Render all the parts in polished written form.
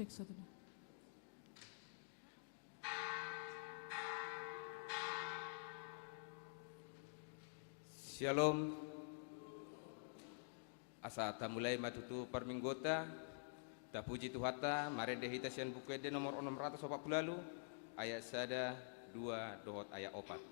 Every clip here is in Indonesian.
Cek satu. Shalom. Asa ta mulai matutu perminggota. Ta puji Tuhata, mari dehita sian buku ede nomor 640 ayat sada 2 dohot ayat 4.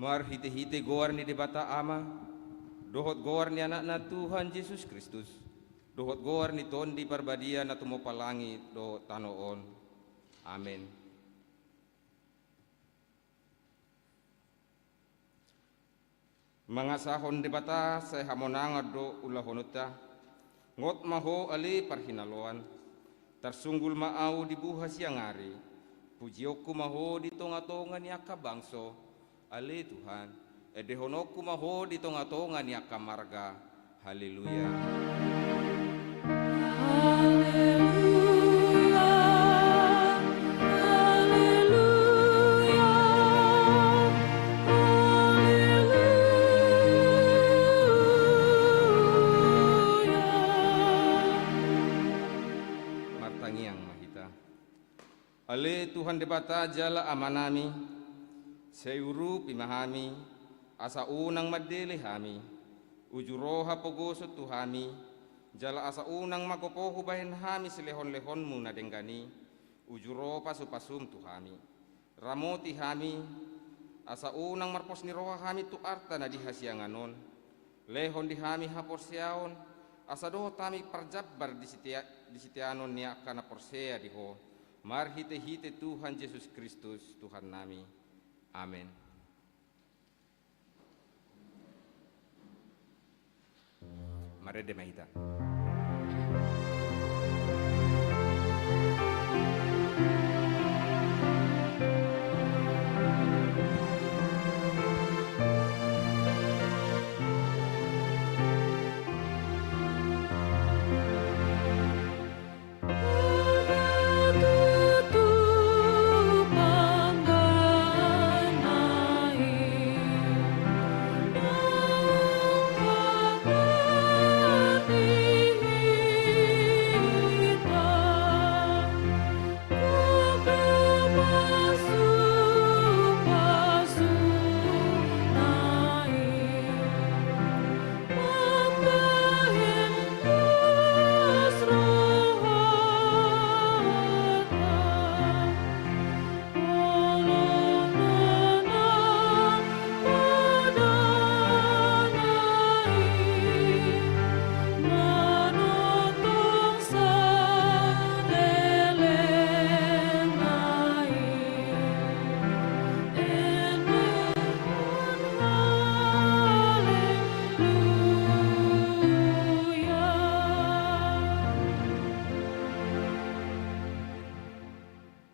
Mar hite-hite goar ni debata ama, dohot goar ni anak na Tuhan Yesus Kristus, dohot goar ni ton di parbadia na tumopalangi do tanoon. Amin. Mangasahon debata saya hamonanga do ulahonuta, ngot maho ali parhinaloan, tersunggul maau di buha siang hari, pujioku maho di tonga-tonga ni akabangso, ale Tuhan, edehonoku maho di tonga-tonga ni akamarga. Haleluya. Haleluya. Haleluya. Haleluya. Martangiang mahita. Ale Tuhan debata jala amanami, sayuru pimahami, asa unang madele hami, ujuroha pogoso tuhami, jala asa unang magopohu bahin hami silehon-lehonmu na denggani, ujuro pasu-pasum tuhami, ramoti hami, asa unang marpos ni roha hami tu arta na dihasianganon, lehon di hami haporseaon, asa doho tami parjabbar di sitianon niya kana porsea diho, marhite-hite Tuhan Yesus Kristus Tuhan nami. Amin. Mari demahita. Haleluya.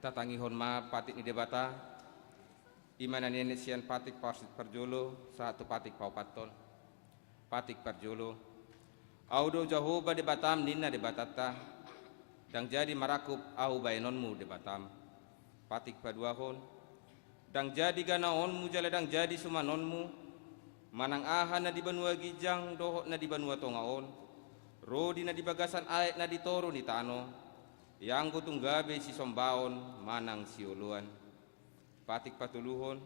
tatangihon ma patik ni debata imana nenek sian patik parsit perjolo satu patik paupaton patik perjolo audo jahoba debatam nina debatata dang jadi marakup au bainonmu debatam patik paduahon dang jadi ganaonmu jala dang jadi sumanonmu manang aha na di banua gijang dohok na di banua tongaon rodi na di bagasan aek na di toro ni tano yang tunggabe si sombaon manang siuluan patik patuluhon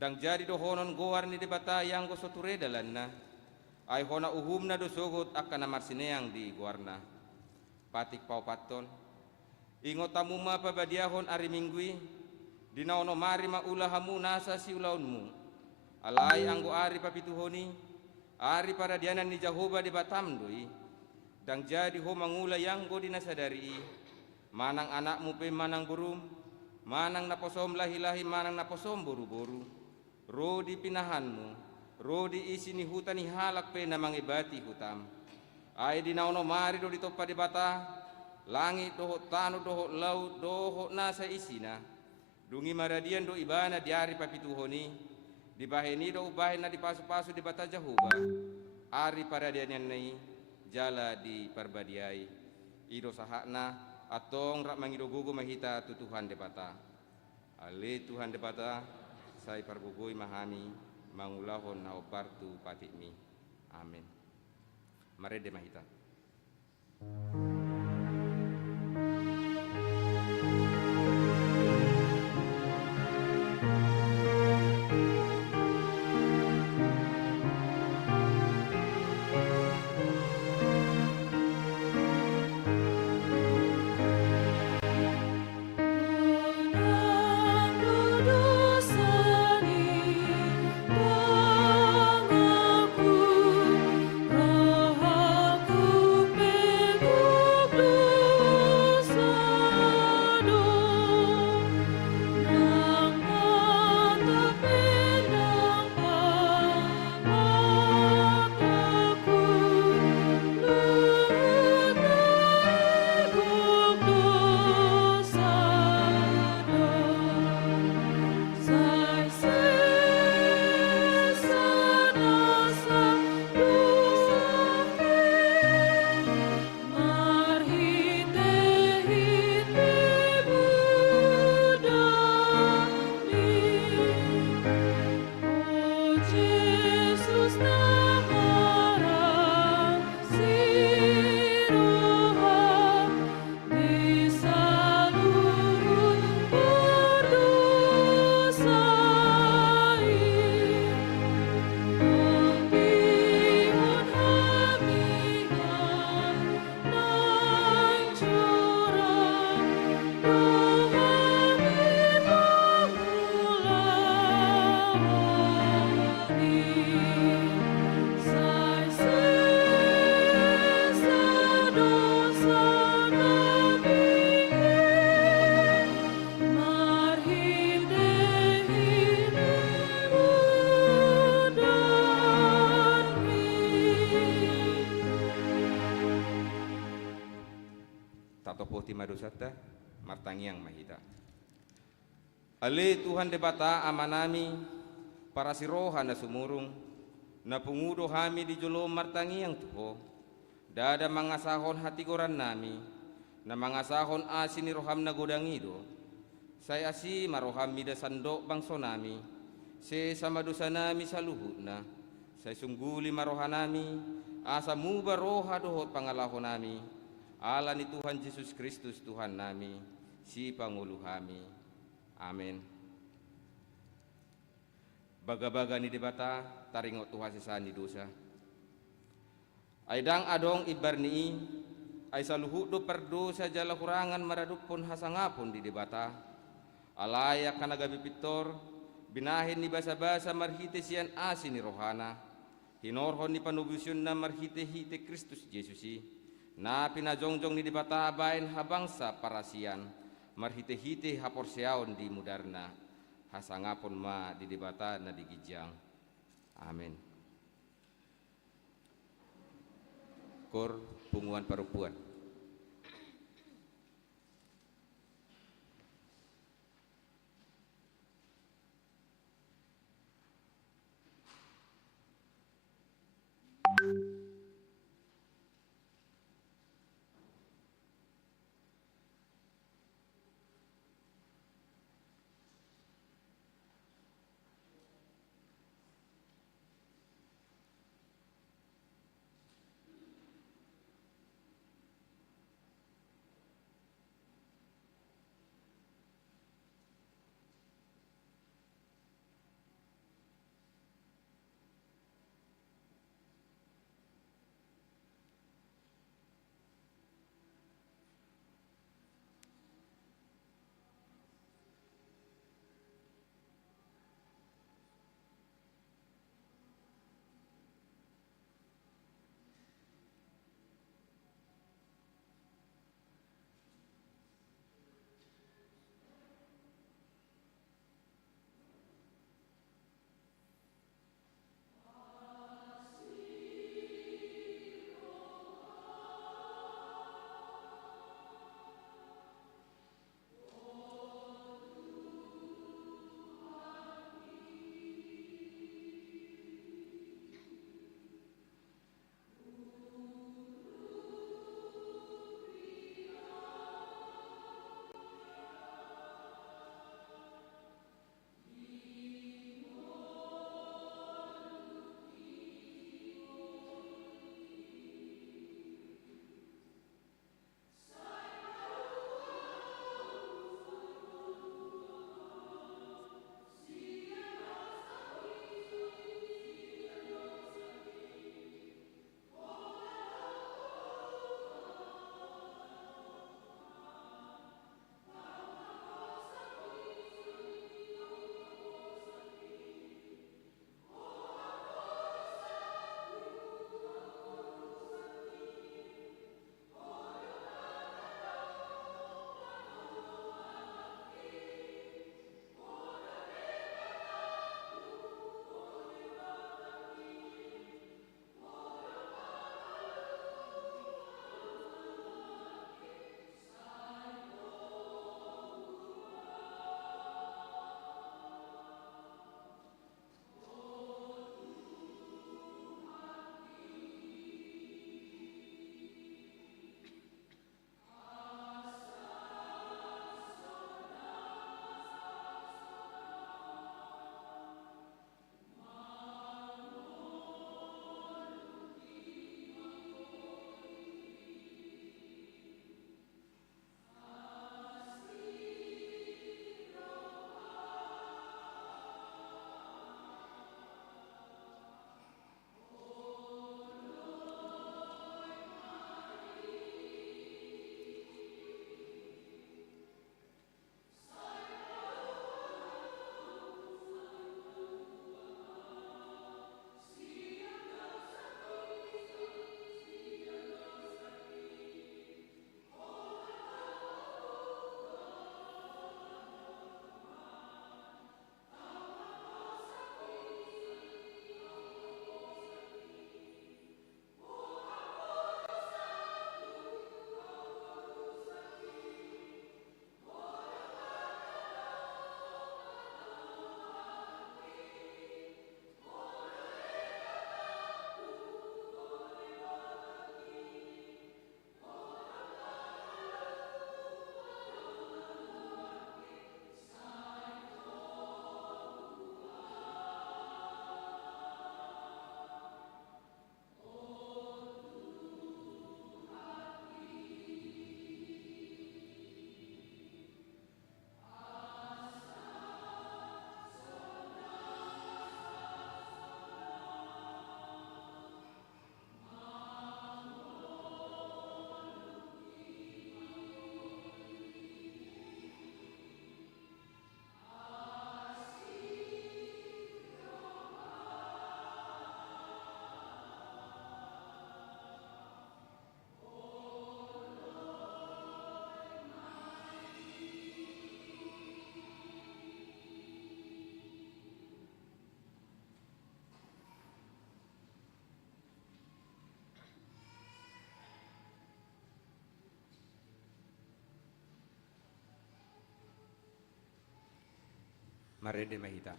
dang jadi dohonon goar ni debata yang go soture dalanna ay hona uhumna do sogot akan amarsineang di goarna patik paupaton ingot tamuma pabadiahon ari minggui dinaono mari maulahamu nasa si ulaunmu alai anggo ari papituhoni ari para dianan ni Jahoba di Batam doi dang jadi ho mangula yang go dinasadari manang anakmu pe manang burum manang naposom lahi-lahi manang naposom boru-boru rodi pinahanmu rodi isi ni hutan ni halak pe namangibati hutam ay dinaono mari do ditopa di bata langit doho tanu doho laut doho nasa isina dungi maradian do ibana diari papituhoni dibaheni do ubahin na dipasu-pasu di bata Jahoba ari paradian nai jala di perbadiai ido sahakna atong rak mangido gugu mahita tu Tuhan debata ale Tuhan debata sai parbugui mahami mangulahon na opartu patikmi amin mare de mahita madosata martangiang mahita ale Tuhan debata amanami para siroha na sumurung na pungudo hami di jolo martangiang tuho dada mangasahon hati goran nami na mangasahon asini roham na godangido saya asi maroham mida sandok bangso nami se sama dosa nami saluhut na saya sungguli marohanami asa muba roha dohot pangalahon nami ala ni Tuhan Yesus Kristus Tuhan nami si pangulu kami amin baga-baga ni debata taringot Tuhan sisani dosa aidang adong ibarni ay saluhut do perdosa jala kurangan maradupon hasangapon di debata alaya kanagabi pitor binahin ni basa-basa marhite sian asin ni rohana hinorhon ni panubusun na marhite-hite Kristus Yesusi na pinajongjong ni debata bain habangsa parasian marhite-hite haporseaon di mudarna hasangapon ma di debata na digijang amin kor punguan perempuan Marede mahita.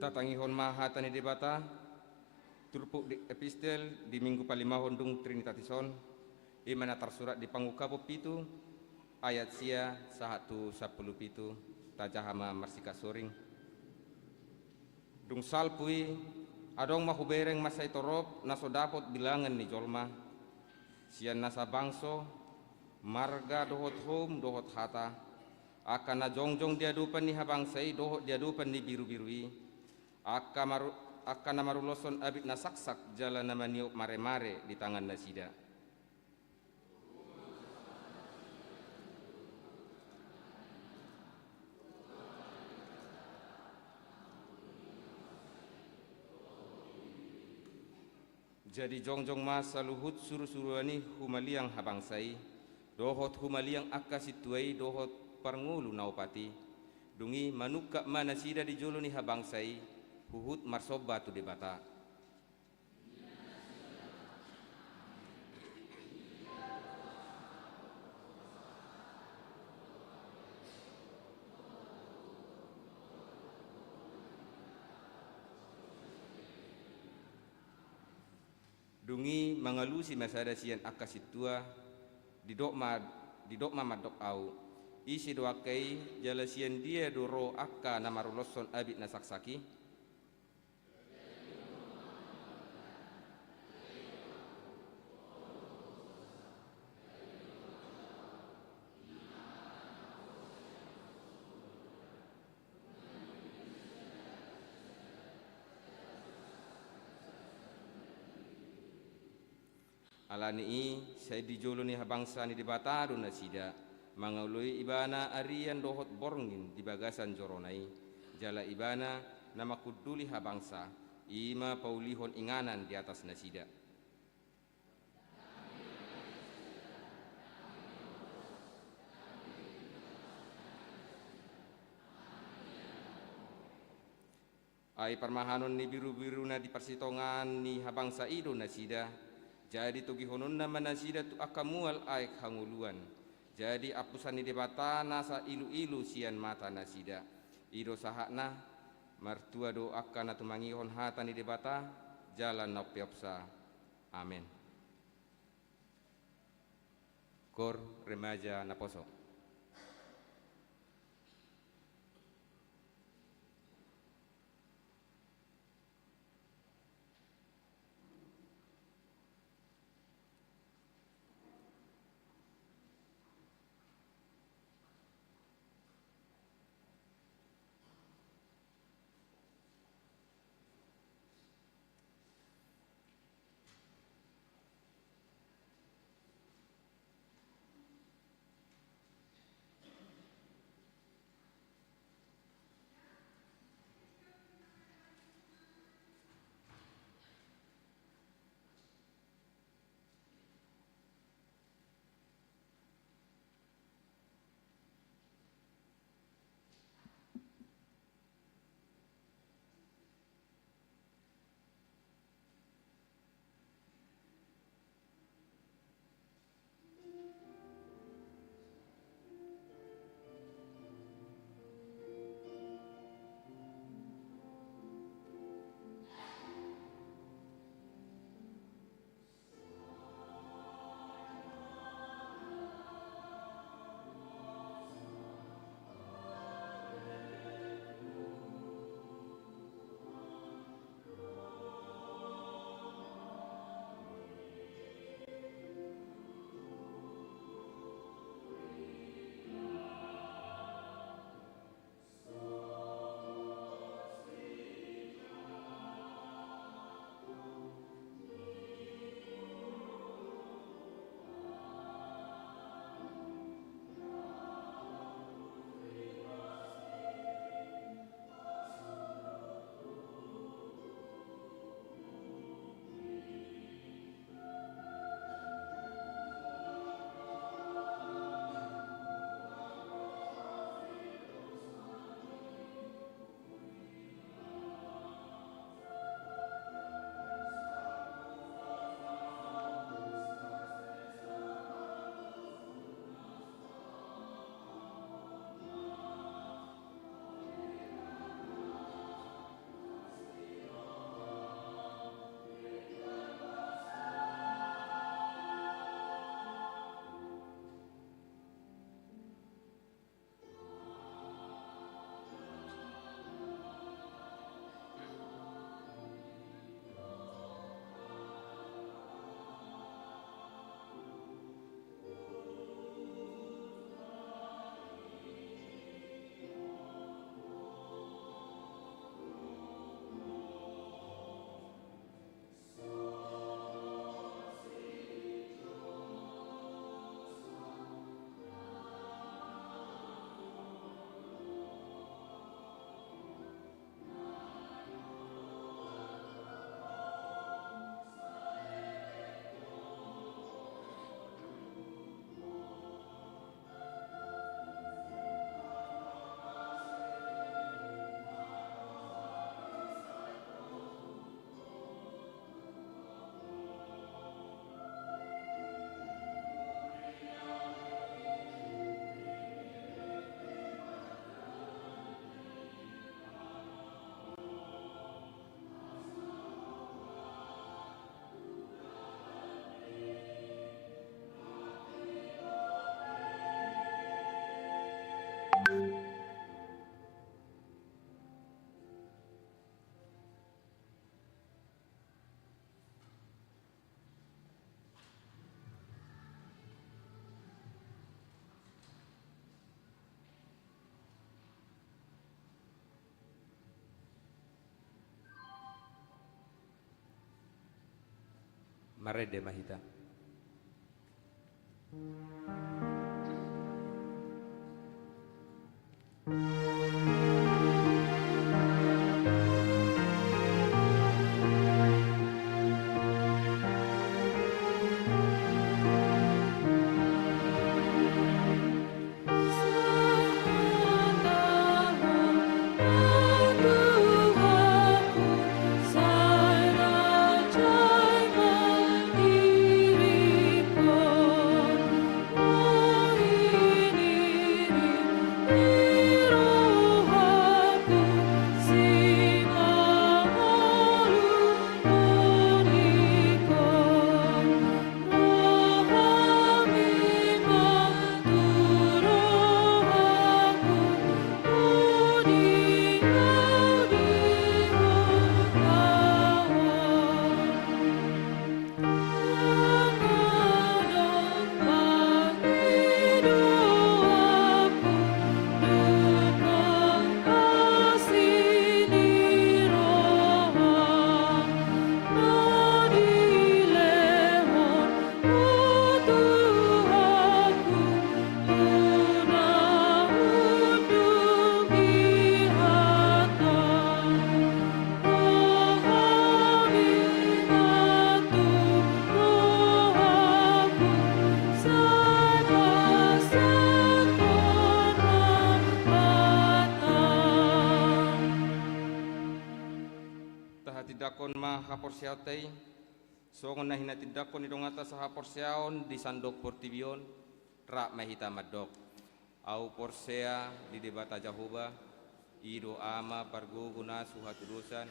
Tatangihon mahatan ni debata turpuk di epistel di minggu palimahon dung Trinitatis,on imana tersurat di Pangukapo pitu ayat sia 1:10 pitu tajahama marsika soring dung salpui adong mahubereng masai torop naso dapot bilangan ni jolma sian nasa bangso marga dohot hom dohot hata akan na jongjong diadupan ni habangsai dohot diadupan ni biru-birui akan na maruloson abit na saksak jalan na maniok mare-mare di tangan na sida. Jadi jongjong masa luhut suru-suruani humaliang habangsai dohot humaliang akasituai dohot parngulu naupati dungi manuka mana sida di jolo ni habangsai huhut marsoba tu debata. Dungi mangalusi masada sian akasitua di dokma madok au isi doakai jala sian dia doro akka namaruloson abit nasaksaki alani saya dijolo ni habangsa ni debata na sida mangaului ibana arian dohot borngin di bagasan joronai jala ibana nama kuduli habangsa ima paulihon inganan di atas nasida. Ai parmahanon ni biru-biru na di persitongan ni habangsa ido nasida jadi tugi honon na manasida tu akamual aik hanguluan jadi apusan ni debata nasa ilu-ilu sian mata nasida ido sahakna martua do akan atu mangihon hata ni debata jalan na piopsa amin. Kor remaja na poso. harede mahita. Tidakon ma haporsiautei songon na hinatidakon idong atas haporsiaon di sandok portibion rak mahita madok au porsea di debata jahoba ido ama pargo guna suhatudosan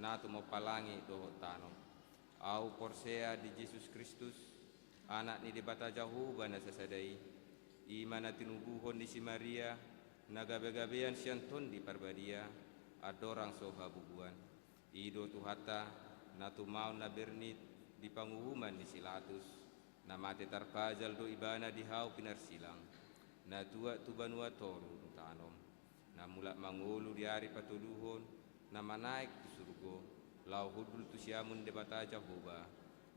na tumopalangi dohot tano au porsea di Yesus Kristus anak ni debata jahoba na sasadai imana tinubuhon di si Maria nagabe-gabean sianton di parbadia adorang soha bubuan ido tuhata na tumau na bernit di panguhuman di silatus na mate tarpajal do ibana di hau pinarsilang na tua tubanua toru tanom na mulak mangulu di hari patuluhon na manaik tu surgo lau hudul tu siamun debata jahoba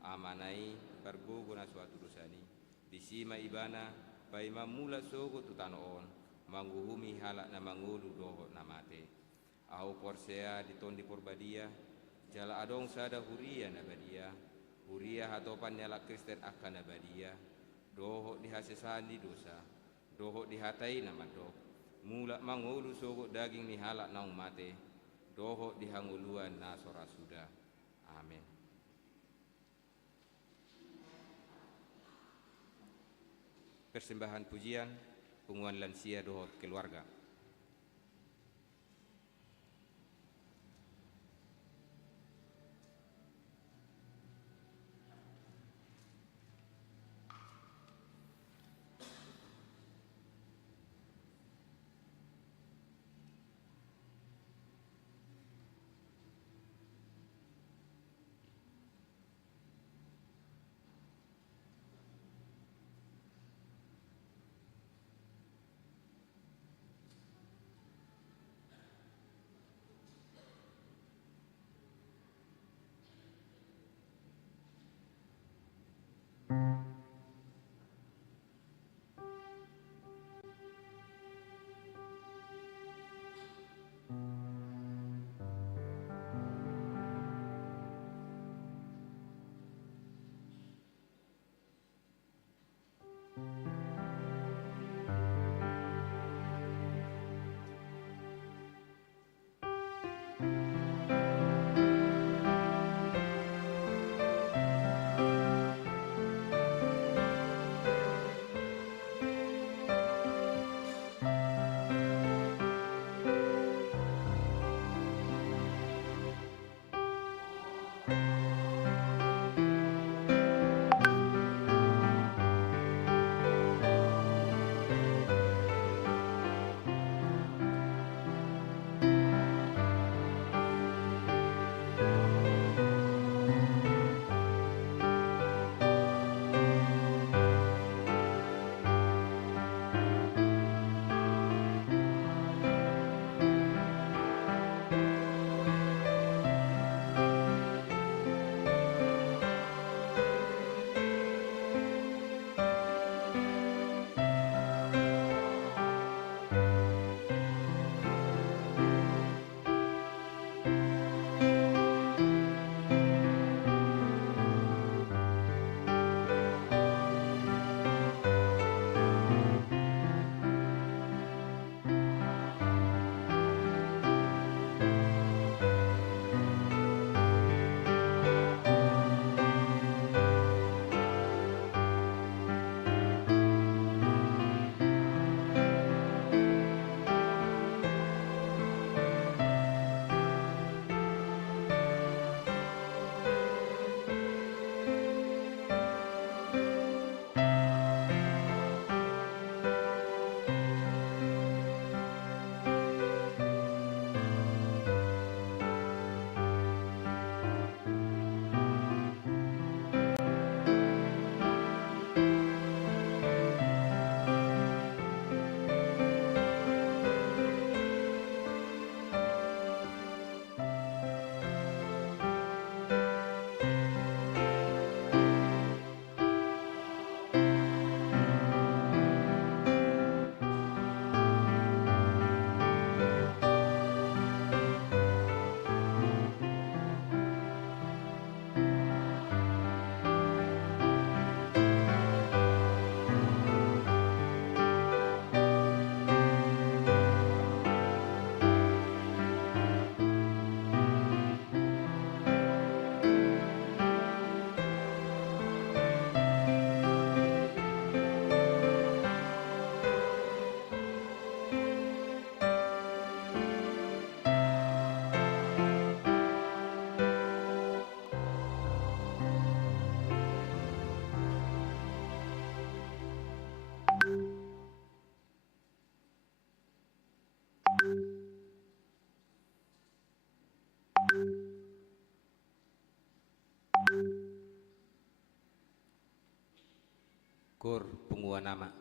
amanai pargogo na suatu dosani di sima ibana pai mamula sogo tu tanoon manguhumi halak na mangulu doho na mate au porsea di tondi porbadia jala adong sada huria na badia huria hatopan nyala Kristen akan na badia doho dihasesani dosa doho dihatai na madok mula mangulu sogo daging ni halak naung mate doho dihanguluan na sora suda amin. Persembahan pujian punguan lansia dohot keluarga. syukur penguah nama.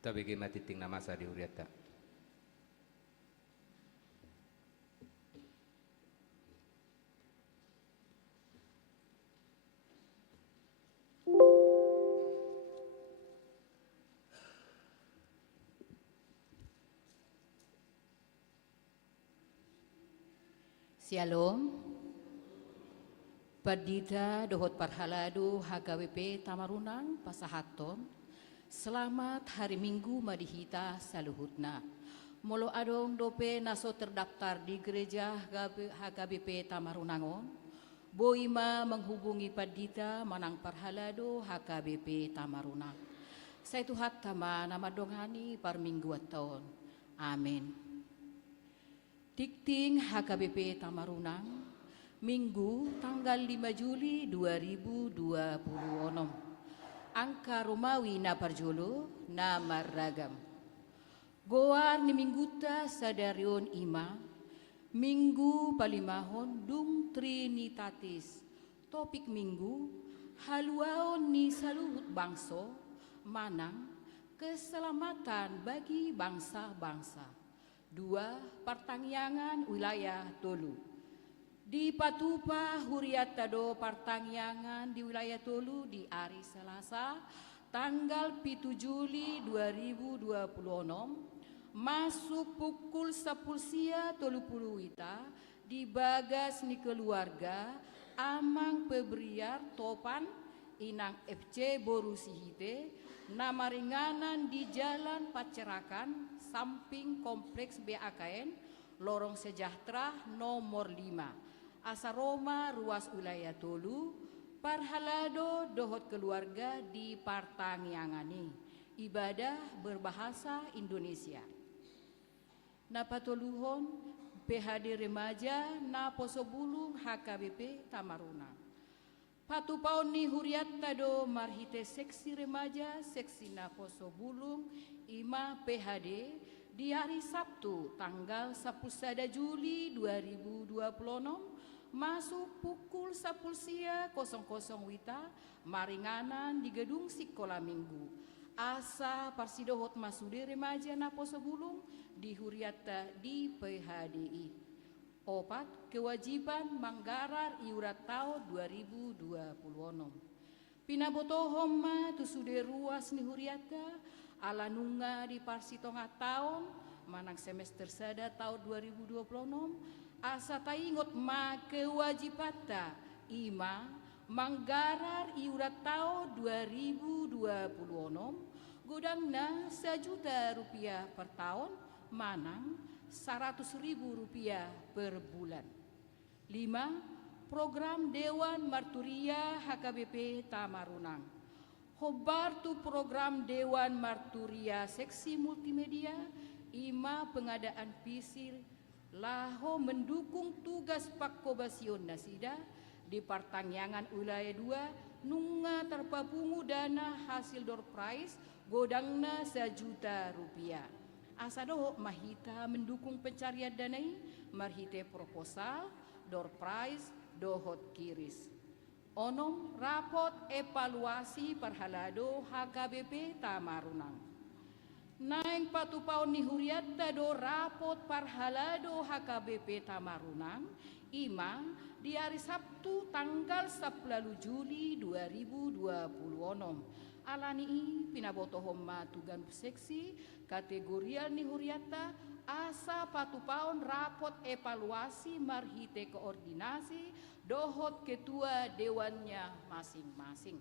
Tapi matiting na masa di huriata. Shalom. Perdita dohot parhaladu HKBP Tamarunang pasahaton. Selamat hari Minggu madihita saluhutna. Molo adong dope naso terdaftar di gereja HKBP Tamarunangon. Boima menghubungi perdita manang parhaladu HKBP Tamarunang. Saya tuhat tama nama dongani par minggu tahun. Amin. Dikting HKBP Tamarunang, Minggu tanggal 5 Juli 2026. Angka Romawi na parjolo na maragam. Goar ni mingguta sadarion ima, Minggu palimahon dung Trinitatis. Topik Minggu, haluaon ni saluhut bangso, manang keselamatan bagi bangsa-bangsa. 2. Pertangyangan wilayah Tolu. Di Patupa Huriatado pertangyangan di wilayah Tolu di hari Selasa tanggal 7 Juli 2026 masuk pukul 10 sia 30 wita di bagas ni keluarga Amang Pebriar Topan Inang FC Borusihite nama ringanan di Jalan Pacerakan samping Kompleks BAKN Lorong Sejahtera nomor 5 Asaroma Ruas Wilayah Tolu Parhalado dohot keluarga di Partangyangani ibadah berbahasa Indonesia. Napatoluhon PHD Remaja na Posobulung HKBP Tamarunang. Patupaon ni Huriatta do marhite seksi remaja seksi na Posobulung ima PHD di hari Sabtu tanggal 11 Juli 2026 masuk pukul 10 sia 00 wita maringanan di gedung Sikola Minggu asa parsidohot masude remaja na Posobulung di Huriatta di PHDI. 4. Kewajiban manggarar iurat tahun 2026. Pinabotohom ma tusude ruas ni Huriatta ala nunga di parsitonga tahun manang semester sada tahun 2026 asa taingot ma kewajibata ima manggarar iurat tahun 2026 godangna Rp1.000.000 per tahun manang Rp100.000 per bulan. 5. Program Dewan Marturia HKBP Tamarunang. Hobartu program Dewan Marturia seksi multimedia ima pengadaan pisir laho mendukung tugas Pakkobasion Nasida di Partangyangan wilayah 2 nunga terpapungu dana hasil door prize godangna Rp1.000.000. Asado mahita mendukung pencarian danai marhite proposal door prize dohot kiris. Onom rapot evaluasi parhalado HKBP Tamarunang. Naing patupaon ni Huriatta do rapot parhalado HKBP Tamarunang imang di hari Sabtu tanggal 10 Juli 2026. Alani pinabotohom matugan seksi kategorial ni Huriatta asa patupaon rapot evaluasi marhite koordinasi dohot ketua dewannya masing-masing.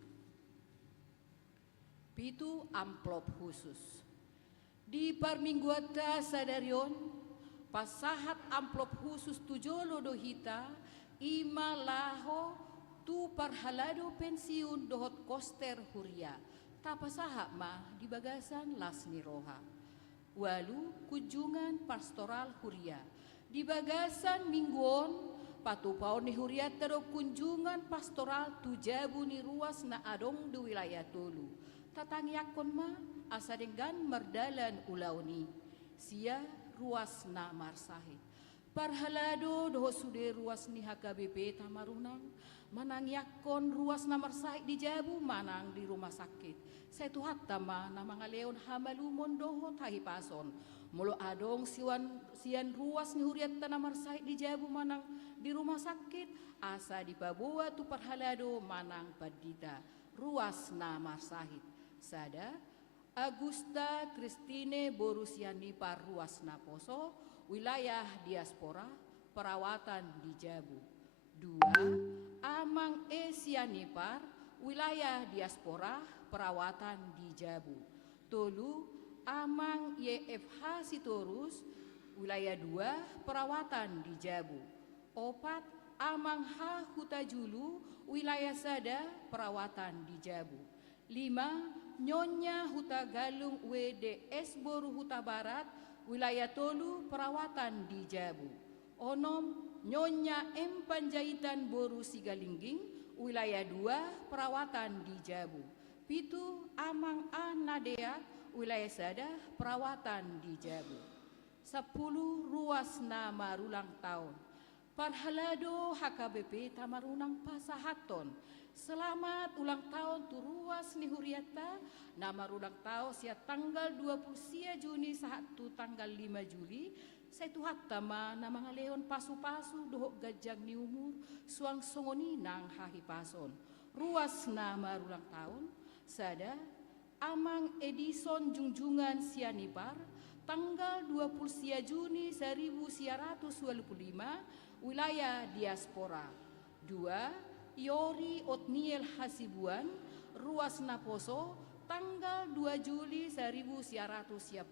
7. Amplop khusus. Di parmingguata sadarion pasahat amplop khusus tujolo dohita ima laho tu parhalado pensiun dohot koster Huria tapasaha ma di bagasan Lasni Roha. Walu kunjungan pastoral Huria di bagasan mingguon patupaon ni Huria tero kunjungan pastoral tujabu ni ruas na adong di wilayah Tolu tatangyakon ma asa dengan merdalan ulauni sia ruas na marsahe Parhalado doho sude ruas ni HKBP Tamarunang, manang yakon ruas namar sait di Jabu manang di rumah sakit. Saya tuhat tama na mga leon hamalumon doho tahi pason. Mulo adong sian ruas ni huriat namar sait di Jabu manang di rumah sakit. Asa di Babua tu parhalado manang padita ruas namar sahit. Sada Agusta Christine Borusiani par ruas naposo wilayah diaspora perawatan di Jabu. 2. Amang Esianipar wilayah diaspora perawatan di Jabu. 3. Amang YFH Sitorus wilayah 2 perawatan di Jabu. 4. Amang H Hutajulu wilayah Sada perawatan di Jabu. 5. Nyonya Huta Galung WDS Boru Huta Barat wilayah Tolu perawatan di Jabu. 6. Nyonya M Panjaitan Boru Sigalingging wilayah 2 perawatan di Jabu. 7. Amang A Nadea wilayah Sada perawatan di Jabu. 10. Ruas nama ulang tahun Parhalado HKBP Tamarunang Pasahaton. Selamat ulang tahun tu ruas ni Huriata. Nama ulang tahun sia tanggal 20 Juni satu tanggal 5 Juli. Saya tuhat tama na mga leon pasu-pasu dohok gajang ni umur suang songoni nang hahipason. Ruas nama ulang tahun sada Amang Edison Junjungan Sianipar tanggal 20 Juni 1925 wilayah diaspora. 2. Yori Otniel Hasibuan ruas Naposo tanggal 2 Juli 1926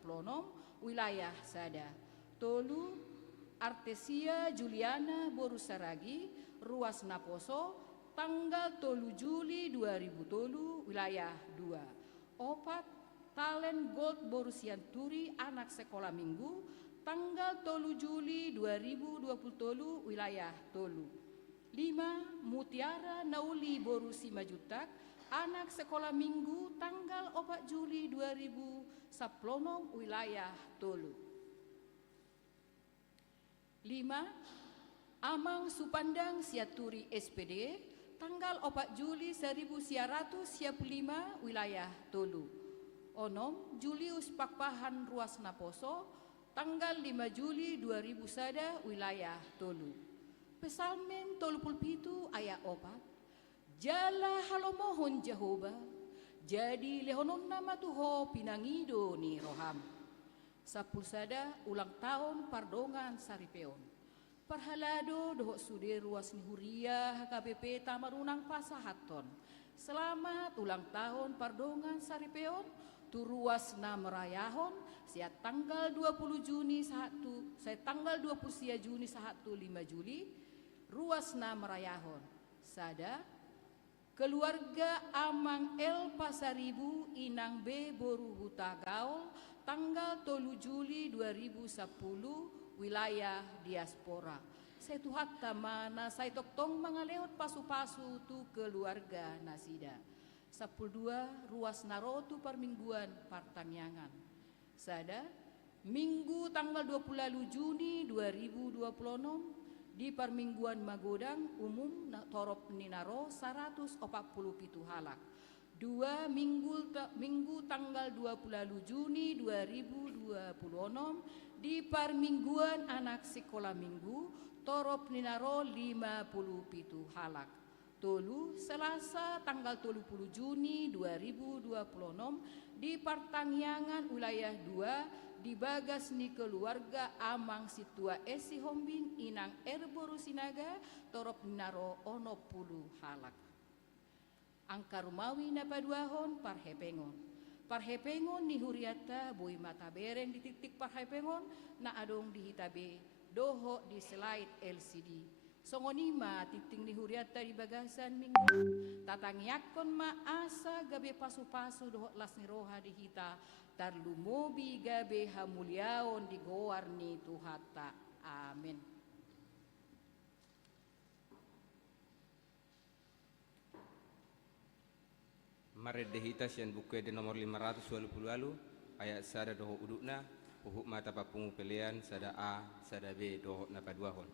wilayah Sada. 3. Artesia Juliana Borusaragi ruas Naposo tanggal 3 Juli 2003 wilayah 2. 4. Talent Gold Borusianturi anak sekolah minggu tanggal 3 Juli 2023 wilayah 3. 5. Mutiara Nauli Borusi Majutak anak sekolah minggu tanggal 4 Juli 2010 wilayah 3. 5. Amang Supandang Siaturi SPD tanggal 4 Juli 1925 wilayah 3. 6. Julius Pakpahan ruas Naposo tanggal 5 Juli 2000 sada wilayah 3. Pesalmen 37 ayat 4. Jala halomohon Jehovah jadi lehonon nama Tuho pinangido ni roham. Sapulsada ulang tahun Pardongan Saripeon. Parhalado dohok sude ruas ni Huria HKBP Tamarunang Pasahaton. Selamat ulang tahun Pardongan Saripeon. Tu ruas na merayahon sia tanggal 20 Juni saya tanggal 20 Juni 5 Juli ruas na merayahon. Sada keluarga Amang El Pasaribu Inang B Boru Huta Gaul tanggal 3 Juli 2010 wilayah diaspora. Saya tuhat tamana saya toktong mga lewat pasu-pasu tu keluarga nasida. 12 ruas narotu permingguan partangyangan. Sada Minggu tanggal 20 Juni 2026 di permingguan Magodang umum torop ninaro 147 halak. 2 Minggu tanggal 20 Juni 2026 di permingguan anak sekolah minggu torop ninaro 57 halak. Tolu Selasa tanggal 30 Juni 2026 di Partangyangan wilayah 2 di bagas ni keluarga Amang Situa Esi Hombing Inang Erboru Sinaga torop ninaro 10 halak. Angka rumawi na paduahon parhepengon. Parhepengon ni Huriata boy mata bereng di titik parhepengon na adong di hitabe doho di slide LCD. Songonima titing ni Huriata di bagasan minggu tatangyakon maasa gabe pasu-pasu doho las ni roha di hita tarlumobi gabe hamuliaon di goar ni Tuhata. Amin. Mared de hita sian buku de nomor 520 ayat sada doho udukna uhuk mata papungu pilihan sada A, sada B, dohok na paduahon.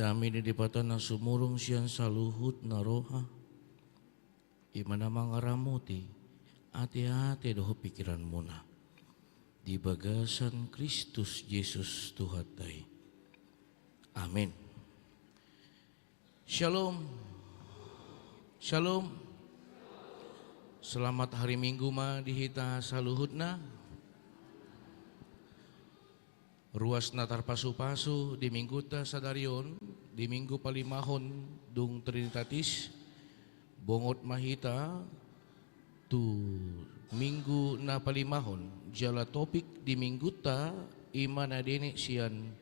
Dami ni dipatan na sumurong siyan sa luhut na roha. Imana mangaramuti, ati-ati doho pikiran mo na. Di bagasan Kristus Yesus Tuhatay. Amin. Shalom. Shalom. Selamat hari Minggu ma dihita sa luhut na. ruas natar pasu-pasu di minggu ta sadarion, di minggu palimahon dung Trinitatis, bongot mahita tu minggu na palimahon, jala topik di minggu ta imana dene sian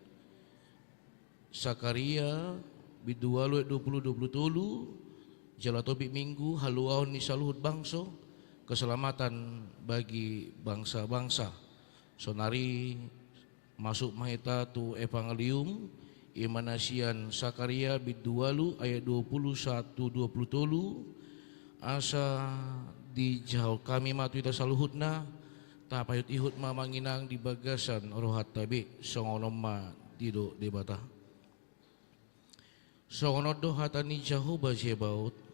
Sakaria bidualu 2023 jala topik minggu haluaon ni saluhut bangso keselamatan bagi bangsa-bangsa. Sonari masuk mahita tu evangelium imanasian Sakaria bidualu ayat 21-23 asa di jauh kami matu ita saluhutna tapayut ihut mamanginang di bagasan rohat tabi songonoma dido debata songonodo hatani Jehovah Zebaot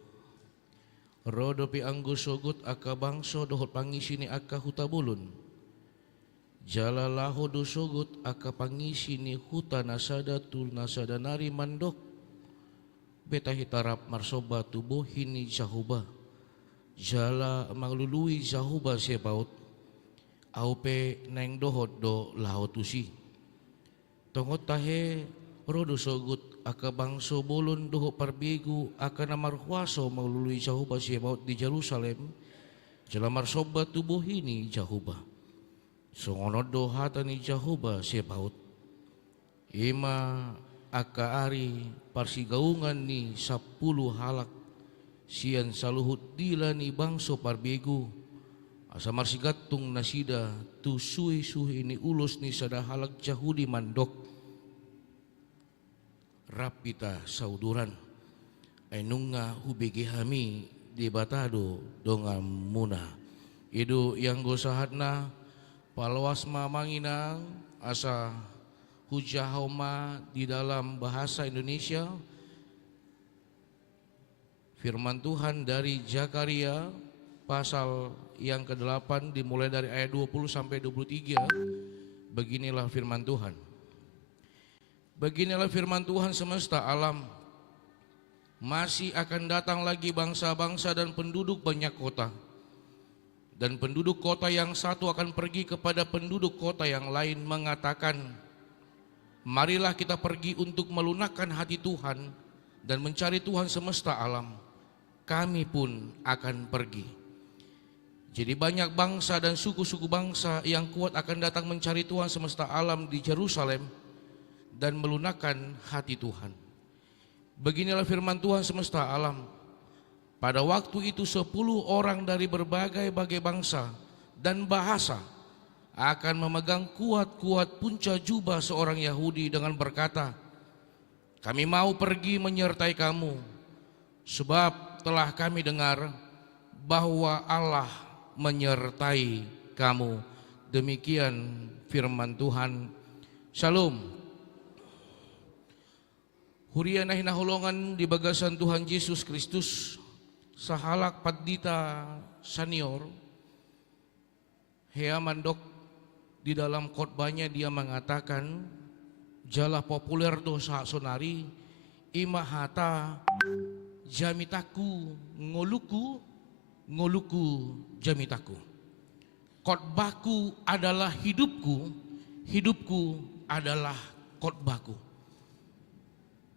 rodo pi anggo sogut aka bangso dohot pangisini aka hutabulun jala laho do sogut aka pangisini huta nasada tul nasada nari mandok beta hitarap marsoba tubuh hini Jehovah jala maglului Jehovah Zebaot aupe neng dohot do laho tusi tongot tahe rodo sogut aka bangso bolon doho parbigu aka namarhuaso maglului Jehovah Zebaot di Jerusalem jala marsoba tubuh ini Jehovah songonodo hatani Jehovah Zebaot ima aka ari parsigaungan ni 10 halak sian saluhut dila ni bangso parbigu asa marsigatung nasida tu suhi ni ulus ni sada halak Jahudi mandok rapita sauduran ainunga hubege hami di batado donga muna idu yang gosahatna palwas mamanginang asa hujahoma di dalam bahasa Indonesia firman Tuhan dari Zakaria pasal yang ke-8 dimulai dari ayat 20 sampai 23. Beginilah firman Tuhan. Beginilah firman Tuhan semesta alam. Masih akan datang lagi bangsa-bangsa dan penduduk banyak kota. Dan penduduk kota yang satu akan pergi kepada penduduk kota yang lain mengatakan, marilah kita pergi untuk melunakkan hati Tuhan dan mencari Tuhan semesta alam. Kami pun akan pergi. Jadi banyak bangsa dan suku-suku bangsa yang kuat akan datang mencari Tuhan semesta alam di Yerusalem dan melunakkan hati Tuhan. Beginilah firman Tuhan semesta alam. Pada waktu itu 10 orang dari berbagai bangsa dan bahasa akan memegang kuat-kuat punca jubah seorang Yahudi dengan berkata, kami mau pergi menyertai kamu, sebab telah kami dengar bahwa Allah menyertai kamu. Demikian firman Tuhan. Shalom. Huriana hinahulongan di bagasan Tuhan Yesus Kristus sahalak padita senior hea mandok di dalam khotbahnya dia mengatakan jala populer dosa sonari imahata jamitaku ngoluku jamitaku. Khotbahku adalah hidupku, hidupku adalah khotbahku.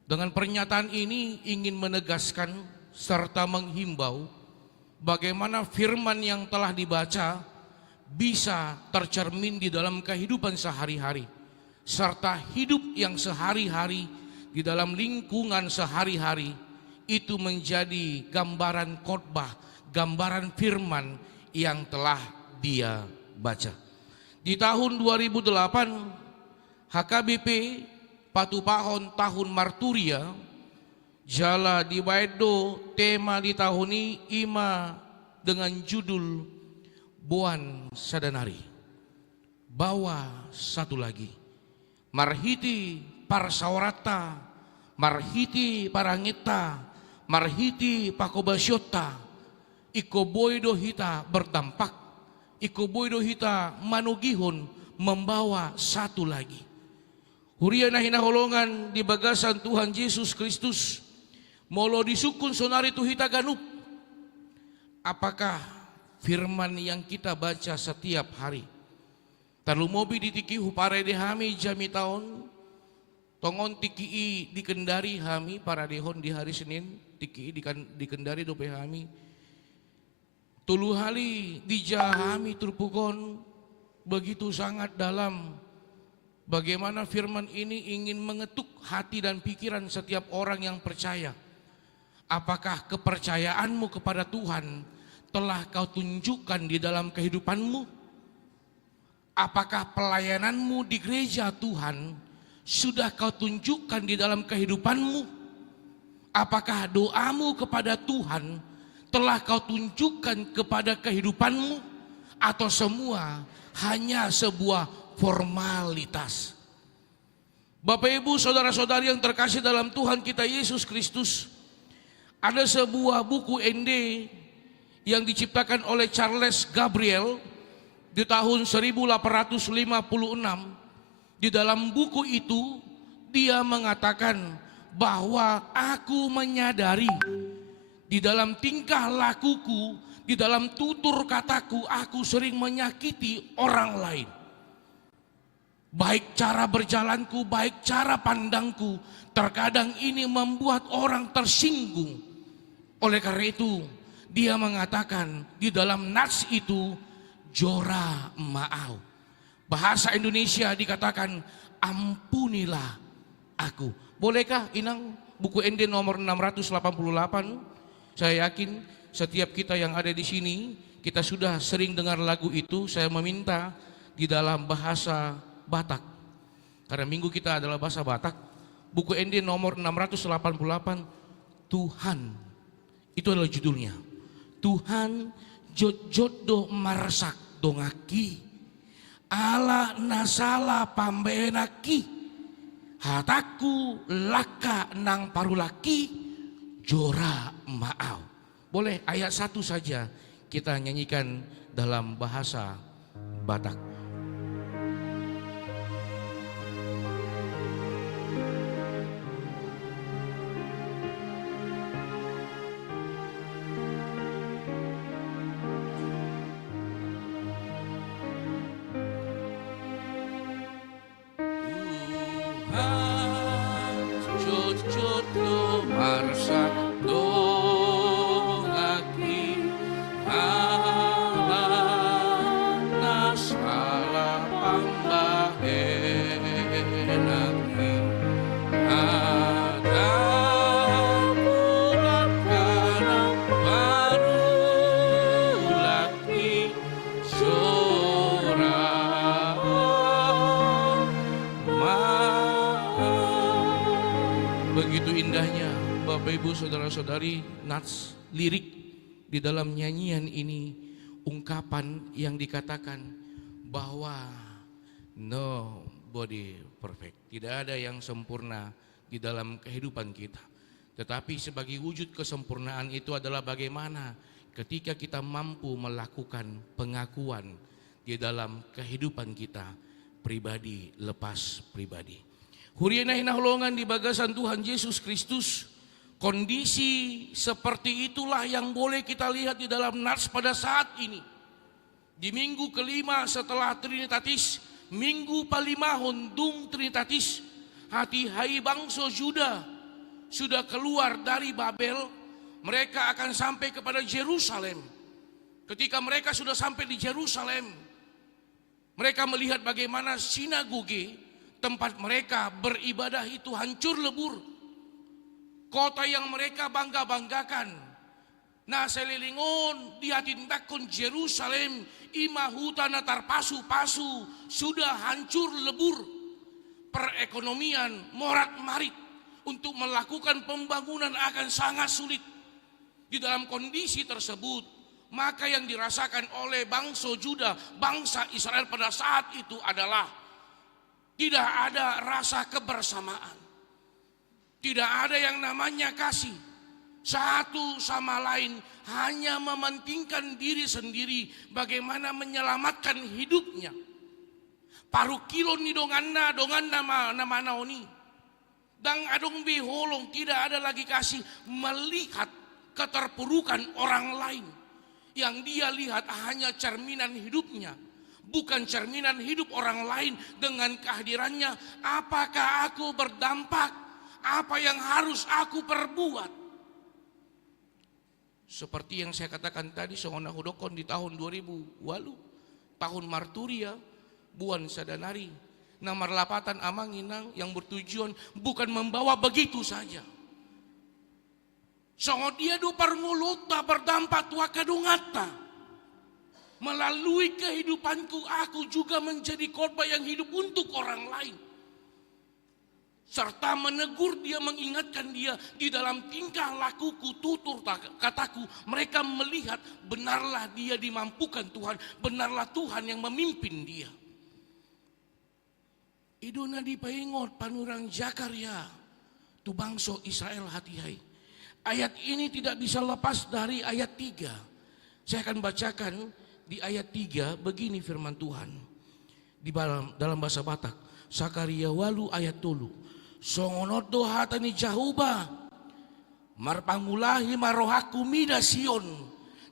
Dengan pernyataan ini ingin menegaskan serta menghimbau bagaimana firman yang telah dibaca bisa tercermin di dalam kehidupan sehari-hari serta hidup yang sehari-hari di dalam lingkungan sehari-hari itu menjadi gambaran khotbah, gambaran firman yang telah dia baca. Di tahun 2008 HKBP Patupahon tahun Marturia jala di Baedo tema di tahun ini ima dengan judul Boan Sadanari. Bawa satu lagi marhiti parsawarata, marhiti parangita, marhiti pakobasyota, ikoboido hita berdampak, ikoboido hita manugihon membawa satu lagi. Huriana hinaholongan di bagasan Tuhan Yesus Kristus molo disukun sonari tu hita ganup. Apakah firman yang kita baca setiap hari Tarlu mobi di tiki hupare de hami jami taon. Tongon tiki di Kendari hami para dehon di hari Senin. Tiki di Kendari dope hami. Tulu hali di jahami turpukon. Begitu sangat dalam. Bagaimana firman ini ingin mengetuk hati dan pikiran setiap orang yang percaya. Apakah kepercayaanmu kepada Tuhan telah kau tunjukkan di dalam kehidupanmu? Apakah pelayananmu di gereja Tuhan sudah kau tunjukkan di dalam kehidupanmu? Apakah doamu kepada Tuhan telah kau tunjukkan kepada kehidupanmu? Atau semua hanya sebuah formalitas? Bapak Ibu saudara-saudari yang terkasih dalam Tuhan kita Yesus Kristus, ada sebuah buku ND yang diciptakan oleh Charles Gabriel di tahun 1856. Di dalam buku itu dia mengatakan bahwa aku menyadari di dalam tingkah lakuku, di dalam tutur kataku, aku sering menyakiti orang lain. Baik cara berjalanku, baik cara pandangku, terkadang ini membuat orang tersinggung. Oleh karena itu, dia mengatakan di dalam nats itu, jora maau. Bahasa Indonesia dikatakan, ampunilah aku. Bolehkah Inang buku ND nomor 688? Saya yakin setiap kita yang ada di sini, kita sudah sering dengar lagu itu. Saya meminta di dalam bahasa Batak. Karena minggu kita adalah bahasa Batak. Buku ND nomor 688, Tuhan. Itu adalah judulnya. Tuhan jodoh marsak dongaki. Ala nasala pambenaki. Hataku laka nang parulaki. Jora maau. Boleh ayat 1 saja kita nyanyikan dalam bahasa Batak. Jodoh marsak dongaki. Ala nasala pambahenaki. Ada bulan kana baru laki. Sora begitu indahnya Bapak Ibu saudara-saudari nats lirik di dalam nyanyian ini, ungkapan yang dikatakan bahwa nobody perfect, tidak ada yang sempurna di dalam kehidupan kita. Tetapi sebagai wujud kesempurnaan itu adalah bagaimana ketika kita mampu melakukan pengakuan di dalam kehidupan kita pribadi lepas pribadi. Huriana hinahulongan di bagasan Tuhan Yesus Kristus. Kondisi seperti itulah yang boleh kita lihat di dalam nats pada saat ini. Di minggu kelima setelah Trinitatis, minggu palimahon dum Trinitatis, hati hai bangsa Juda sudah keluar dari Babel. Mereka akan sampai kepada Yerusalem. Ketika mereka sudah sampai di Yerusalem, mereka melihat bagaimana sinagoge tempat mereka beribadah itu hancur lebur. Kota yang mereka bangga-banggakan. Nah selilingon dihatintakun Yerusalem, imahutana tarpasu-pasu sudah hancur lebur. Perekonomian morat-marit untuk melakukan pembangunan akan sangat sulit. Di dalam kondisi tersebut, maka yang dirasakan oleh bangsa Juda, bangsa Israel pada saat itu adalah tidak ada rasa kebersamaan. Tidak ada yang namanya kasih. Satu sama lain hanya mementingkan diri sendiri, bagaimana menyelamatkan hidupnya. Paru kilo ni donganna nama naoni. Dang adong biholong, tidak ada lagi kasih melihat keterpurukan orang lain. Yang dia lihat hanya cerminan hidupnya. bukan cerminan hidup orang lain dengan kehadirannya. Apakah aku berdampak? Apa yang harus aku perbuat? Seperti yang saya katakan tadi, songona hudokon di tahun 2000 walu, tahun marturia, buan sadanari, namar lapatan amang inang yang bertujuan bukan membawa begitu saja. Songo dia do parnguluta berdampak tua kadungata. Melalui kehidupanku aku juga menjadi khotbah yang hidup untuk orang lain. Serta menegur dia, mengingatkan dia di dalam tingkah lakuku, tutur kataku. Mereka melihat benarlah dia dimampukan Tuhan, benarlah Tuhan yang memimpin dia. Iduna dipaingot panurang Jakaria, tu bangso Israel hatihai. Ayat ini tidak bisa lepas dari ayat 3. Saya akan bacakan di ayat 3, begini firman Tuhan. Di dalam bahasa Batak, Sakaria walu ayat 3. Songonot dohatani jahuba marpangulahi marohaku mida Sion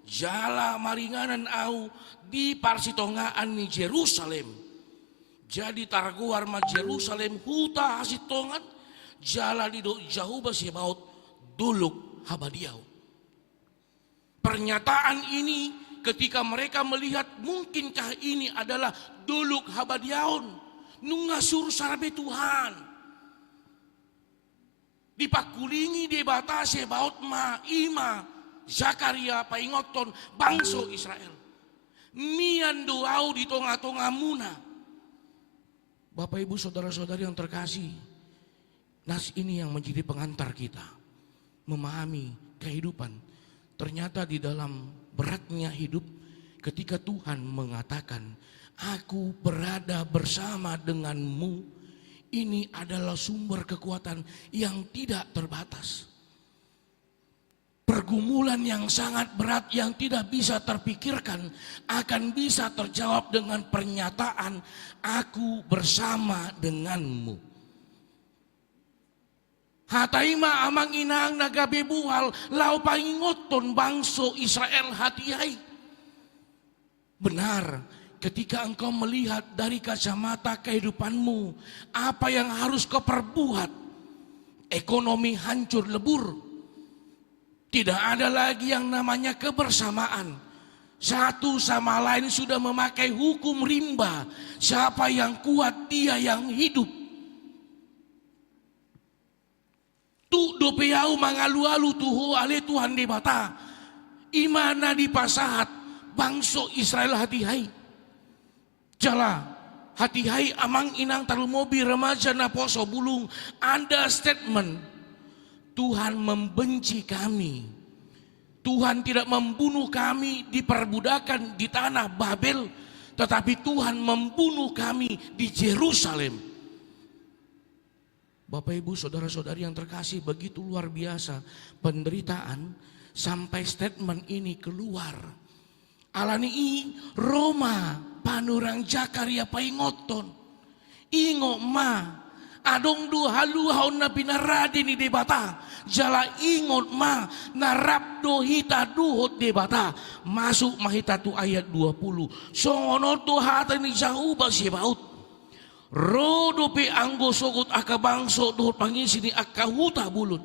jala maringanan au di parsitongaan ni Jerusalem. Jadi targuar ma Jerusalem huta hasitongan jala di jahuba sibaut duluk habadiau. Pernyataan ini ketika mereka melihat, mungkinkah ini adalah duluk habadiaun nungasur sarabe Tuhan. Dipakulingi debatase baut ma ima Zakaria paingoton bangso Israel. Mian doau di tonga-tonga muna. Bapak ibu saudara-saudari yang terkasih, nas ini yang menjadi pengantar kita memahami kehidupan. Ternyata di dalam beratnya hidup, ketika Tuhan mengatakan, aku berada bersama denganmu, ini adalah sumber kekuatan yang tidak terbatas. Pergumulan yang sangat berat yang tidak bisa terpikirkan akan bisa terjawab dengan pernyataan, aku bersama denganmu. Hataima amang inang nagabe buhal lau pangingoton bangso Israel hatihai. Benar, ketika engkau melihat dari kacamata kehidupanmu, apa yang harus kau perbuat? Ekonomi hancur lebur. Tidak ada lagi yang namanya kebersamaan. Satu sama lain sudah memakai hukum rimba. Siapa yang kuat, dia yang hidup. Tu dopeau mangalu-alu tuhu ale Tuhan di bata. Imana di pasahat bangso Israel hatihai. Jala hatihai amang inang talu mobil remaja na poso bulung. Ada statement, Tuhan membenci kami. Tuhan tidak membunuh kami di perbudakan di tanah Babel, tetapi Tuhan membunuh kami di Yerusalem. Bapak ibu saudara-saudari yang terkasih, begitu luar biasa penderitaan sampai statement ini keluar. Alani Roma panurang Jakaria paingoton ingo ma adong du halu haun na pinaradi ni debata jala ingot ma narap do hita duhot debata masuk mahita tu ayat 20 songono tu hata ni jahuba sibaut rodo pe anggo sogot aka bangso dohot pangisi ni aka huta bulut.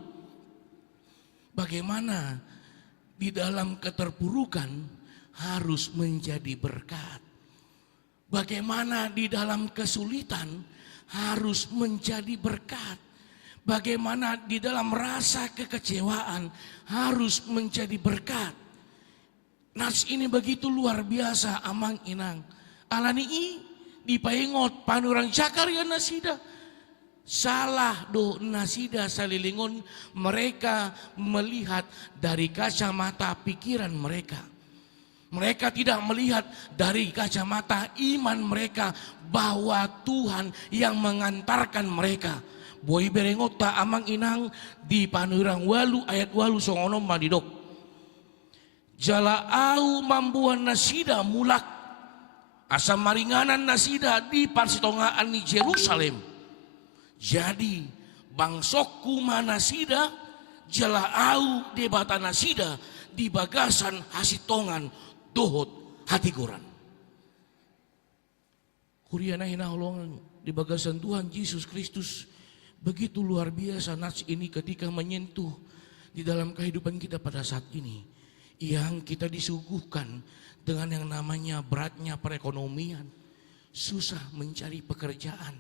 Bagaimana di dalam keterpurukan harus menjadi berkat. Bagaimana di dalam kesulitan harus menjadi berkat. Bagaimana di dalam rasa kekecewaan harus menjadi berkat. Nas ini begitu luar biasa amang inang. Alani dipaingot panurang Jakaria nasida. Salah do nasida salilingon, mereka melihat dari kacamata pikiran mereka. Mereka tidak melihat dari kacamata iman mereka bahwa Tuhan yang mengantarkan mereka. Boy berengot ta amang inang di panurang walu ayat walu songono madidok. Jala au mambuan nasida mulak asam maringanan nasida di parsitongaan ni Jerusalem. Jadi bangsokku manasida jala au debata nasida di bagasan hasitongan dohot hati goran. Huriana hina holongan di bagasan Tuhan Yesus Kristus. Begitu luar biasa nats ini ketika menyentuh di dalam kehidupan kita pada saat ini. Yang kita disuguhkan dengan yang namanya beratnya perekonomian. Susah mencari pekerjaan.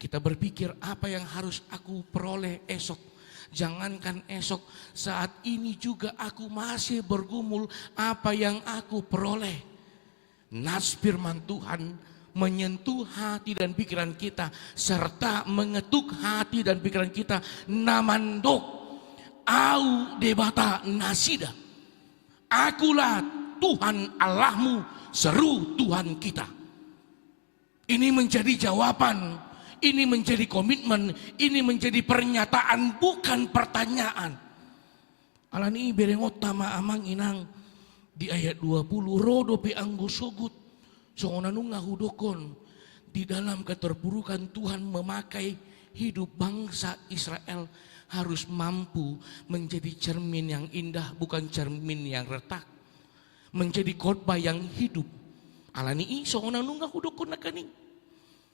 Kita berpikir apa yang harus aku peroleh esok. Jangankan esok, saat ini juga aku masih bergumul apa yang aku peroleh. Nas firman Tuhan menyentuh hati dan pikiran kita serta mengetuk hati dan pikiran kita. Namandok au debata nasida. Akulah Tuhan Allahmu, seru Tuhan kita. Ini menjadi jawaban, ini menjadi komitmen, ini menjadi pernyataan bukan pertanyaan. Alani berengot tama amang inang di ayat 20 rodo pe anggo sogut songonanu ngahudokon di dalam keterpurukan Tuhan memakai hidup bangsa Israel harus mampu menjadi cermin yang indah bukan cermin yang retak, menjadi khotbah yang hidup. Alani songonanu ngahudokon nakani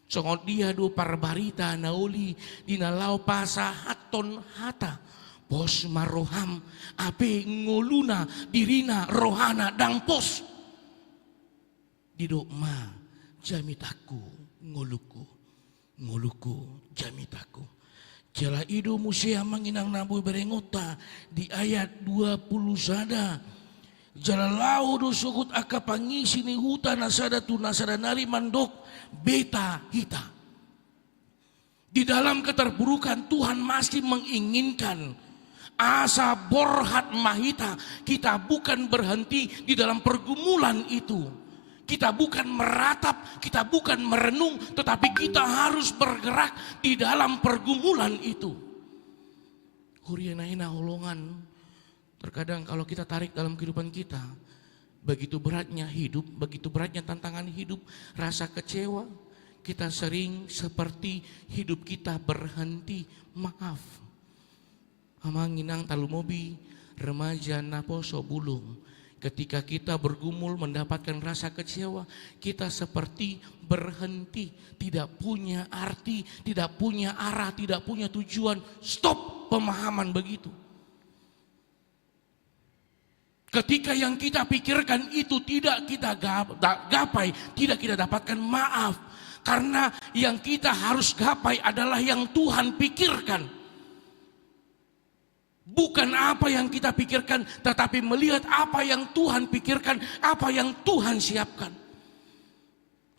songot dia do parbarita nauli dinalau pasa haton hata pos maroham ape ngoluna dirina rohana dang pos didok ma jamitaku ngoluku jamitaku jala ido musia manginang nabu berengota di ayat 20 sada jala lau do sugut aka pangisi ni huta nasada tu nasada nari mandok beta hita. Di dalam keterpurukan Tuhan masih menginginkan asa borhat mahita. Kita bukan berhenti di dalam pergumulan itu. Kita bukan meratap, kita bukan merenung, tetapi kita harus bergerak di dalam pergumulan itu. Hurianaina holongan. Terkadang kalau kita tarik dalam kehidupan kita, begitu beratnya hidup, begitu beratnya tantangan hidup, rasa kecewa, kita sering seperti hidup kita berhenti maaf. Amanginang talumobi, remaja naposo bulung. Ketika kita bergumul mendapatkan rasa kecewa, kita seperti berhenti, tidak punya arti, tidak punya arah, tidak punya tujuan. Stop pemahaman begitu. Ketika yang kita pikirkan itu tidak kita gapai, tidak kita dapatkan, maaf. Karena yang kita harus gapai adalah yang Tuhan pikirkan. Bukan apa yang kita pikirkan, tetapi melihat apa yang Tuhan pikirkan, apa yang Tuhan siapkan.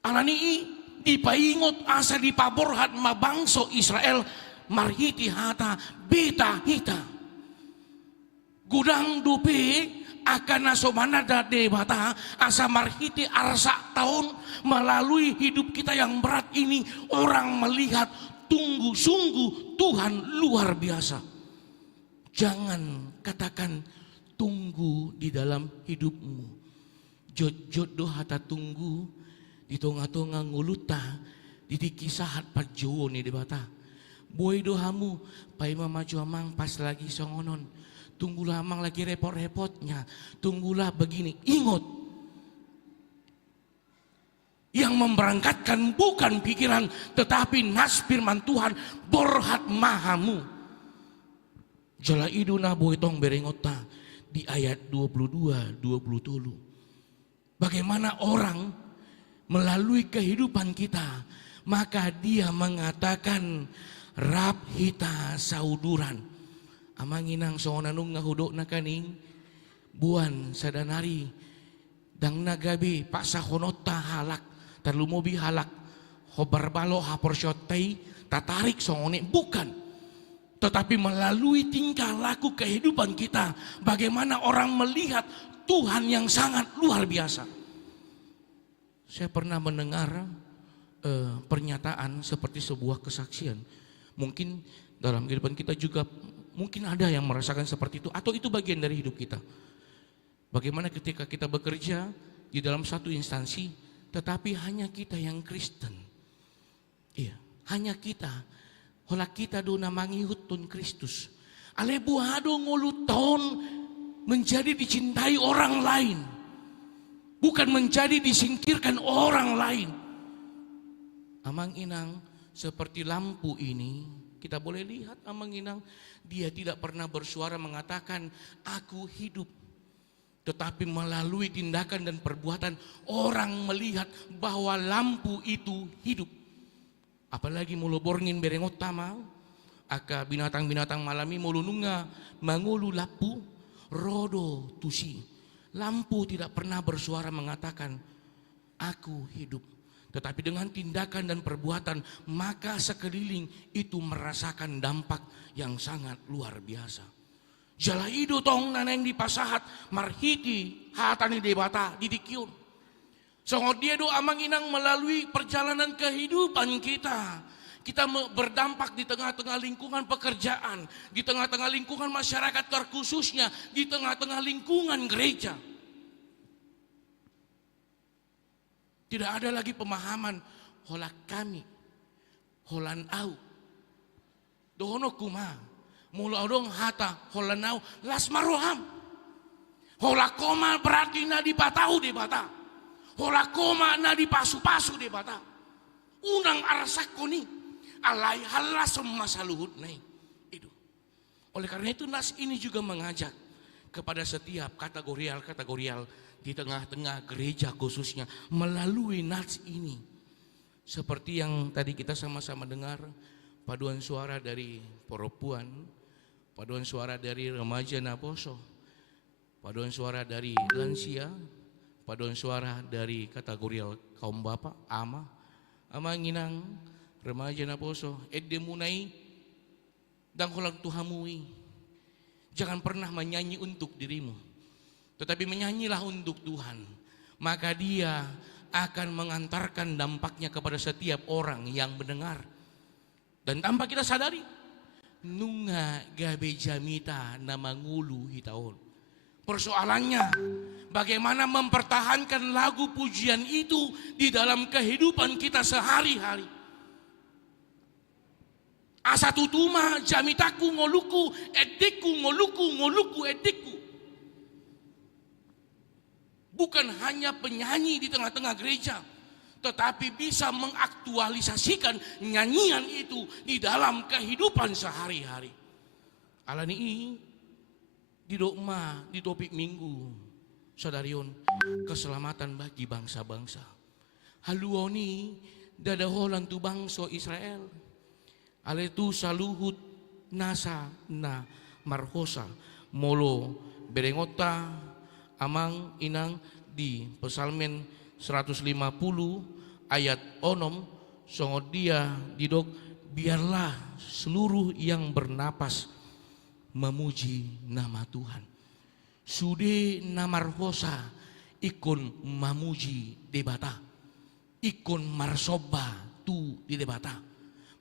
Alani dipaingot asa dipaborhat mabangso Israel marhiti hata beta hita. Gudang dupe akan nasomanada debata asa marhiti arsa tahun melalui hidup kita yang berat ini orang melihat tunggu sungguh Tuhan luar biasa. Jangan katakan tunggu di dalam hidupmu. Jodoh hata tunggu di tonga-tonga nguluta di kisahat pajowo ni debata. Boy dohamu pai maju amang pas lagi songonon. Tunggulah amang lagi repot-repotnya. Tunggulah begini. Ingat. Yang memberangkatkan bukan pikiran. Tetapi nas firman Tuhan. Borhat mahamu. Jala iduna boitong berengota. Di ayat 22-23. Bagaimana orang melalui kehidupan kita. Maka dia mengatakan. Rab hita sauduran. Amanginang songonanung ngahudok na kaning buan sadanari dang nagabi pak sahonota halak terlumobi halak hobarbalo haporsyotay tatarik songone bukan, tetapi melalui tingkah laku kehidupan kita bagaimana orang melihat Tuhan yang sangat luar biasa. Saya pernah mendengar pernyataan seperti sebuah kesaksian. Mungkin dalam kehidupan kita juga mungkin ada yang merasakan seperti itu atau itu bagian dari hidup kita. Bagaimana ketika kita bekerja di dalam satu instansi tetapi hanya kita yang Kristen. Iya, hanya kita. Hola kita do namangi hutun Kristus. Ale buado ngoluton menjadi dicintai orang lain. Bukan menjadi disingkirkan orang lain. Amang Inang seperti lampu ini, kita boleh lihat Amang Inang, dia tidak pernah bersuara mengatakan aku hidup. Tetapi melalui tindakan dan perbuatan orang melihat bahwa lampu itu hidup. Apalagi mulu borngin berengot tamau, aka binatang-binatang malami mulu nunga mangulu lapu rodo tusi. Lampu tidak pernah bersuara mengatakan aku hidup. Tetapi dengan tindakan dan perbuatan maka sekeliling itu merasakan dampak yang sangat luar biasa. Jala ido tong naneng di pasahat marhiti hatani debata didikyun. Songod dia do Amang Inang melalui perjalanan kehidupan kita. Kita berdampak di tengah-tengah lingkungan pekerjaan, di tengah-tengah lingkungan masyarakat terkhususnya, di tengah-tengah lingkungan gereja. Tidak ada lagi pemahaman hola kami, holan au, dohono kuma. Mula dong hata hola nau las maroham. Hola koma berarti na dipatahu di bata. Hola koma na dipasu-pasu di bata. Unang arasakoni alai halas masaluhut nai. Itu. Oleh karena itu nas ini juga mengajak kepada setiap kategorial di tengah-tengah gereja khususnya melalui nas ini. Seperti yang tadi kita sama-sama dengar paduan suara dari perempuan, paduan suara dari remaja Naposo, paduan suara dari lansia, paduan suara dari kategorial kaum bapak, ama nginang, remaja Naposo, edde munai, dan kolang tuhamui. Jangan pernah menyanyi untuk dirimu, tetapi menyanyilah untuk Tuhan. Maka dia akan mengantarkan dampaknya kepada setiap orang yang mendengar. Dan tanpa kita sadari, nunga gabe jamita nama ngulu hitaon. Persoalannya, bagaimana mempertahankan lagu pujian itu di dalam kehidupan kita sehari-hari. Asa tutuma jamitaku ngoluku ngoluku ediku. Bukan hanya penyanyi di tengah-tengah gereja, tetapi bisa mengaktualisasikan nyanyian itu di dalam kehidupan sehari-hari. Alani di dogma di topik minggu, saudarion, keselamatan bagi bangsa-bangsa. Haluoni dadaholan tu bangsa Israel. Aletu saluhut nasa na marhosa molo berengota Amang Inang di Psalmen 150 ayat onom songod dia didok biarlah seluruh yang bernapas memuji nama Tuhan. Sude namarhosa ikon mamuji debata, ikon marsoba tu di debata.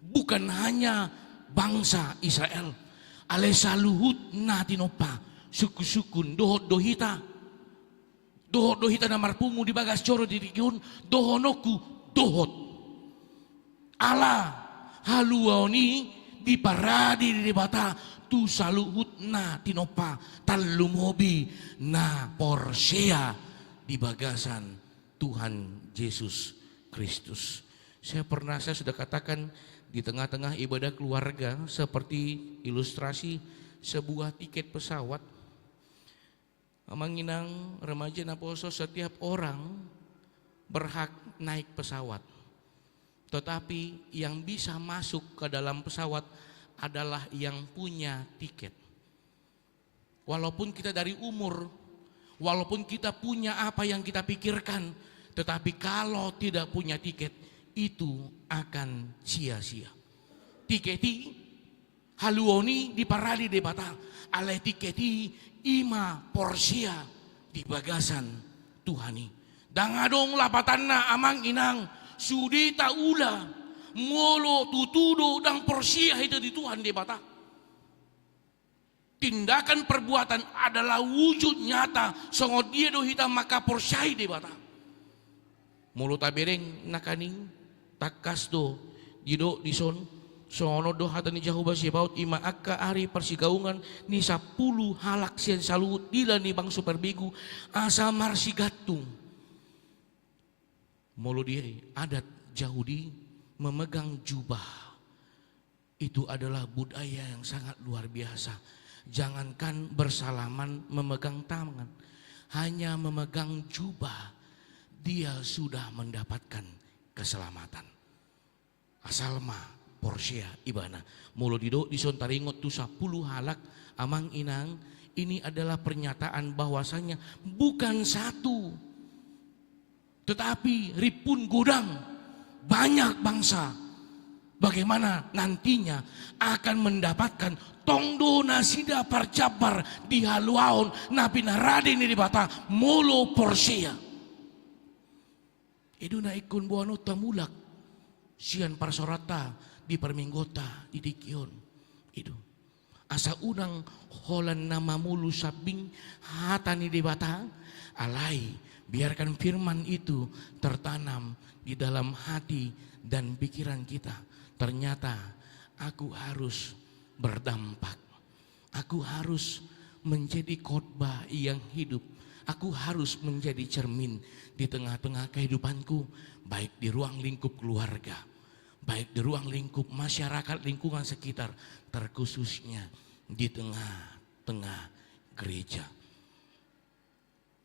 Bukan hanya bangsa Israel, ale saluhut natinopa suku-sukun dohot dohita namarpumu di bagas coro di dikiun dohonoku dohot ala haluaoni di paradi di debata tu saluhut na tinopa talumobi na porsea di bagasan Tuhan Yesus Kristus. Saya sudah katakan di tengah-tengah ibadah keluarga seperti ilustrasi sebuah tiket pesawat. Amang Inang remaja Naposo, setiap orang berhak naik pesawat. Tetapi yang bisa masuk ke dalam pesawat adalah yang punya tiket. Walaupun kita dari umur, walaupun kita punya apa yang kita pikirkan, tetapi kalau tidak punya tiket, itu akan sia-sia. Tiketi haluoni di paradi debata, ale tiketi ima porsia di bagasan Tuhani. Dangadong lapatanna Amang Inang sudi taula molo tutudo dang porsia itu di Tuhan debata. Tindakan perbuatan adalah wujud nyata songod dia do hitam maka porsiai debata. Molo tabereng nakaning takas do dido dison sono do hatani jahuba sibaut ima akka ari persigaungan ni 10 halak sian salut dila ni bang superbigu asa marsigatung molo diri adat Yahudi memegang jubah itu adalah budaya yang sangat luar biasa. Jangankan bersalaman memegang tangan, hanya memegang jubah dia sudah mendapatkan keselamatan. Asalma Porsia ibana mulo dido disontaringot tu 10 halak amang inang. Ini adalah pernyataan bahwasanya bukan satu, tetapi ripun gudang banyak bangsa. Bagaimana nantinya akan mendapatkan tongdo nasida parcabar di haluaon napi narade ni di bata molo Porsia. Itu na ikun buano tamulak sian parsorata di perminggota di dikion. Itu asa unang holan nama mulu sabing hatani di bata alai. Biarkan firman itu tertanam di dalam hati dan pikiran kita. Ternyata aku harus berdampak. Aku harus menjadi khotbah yang hidup. Aku harus menjadi cermin di tengah-tengah kehidupanku, baik di ruang lingkup keluarga, baik di ruang lingkup masyarakat lingkungan sekitar, terkhususnya di tengah-tengah gereja.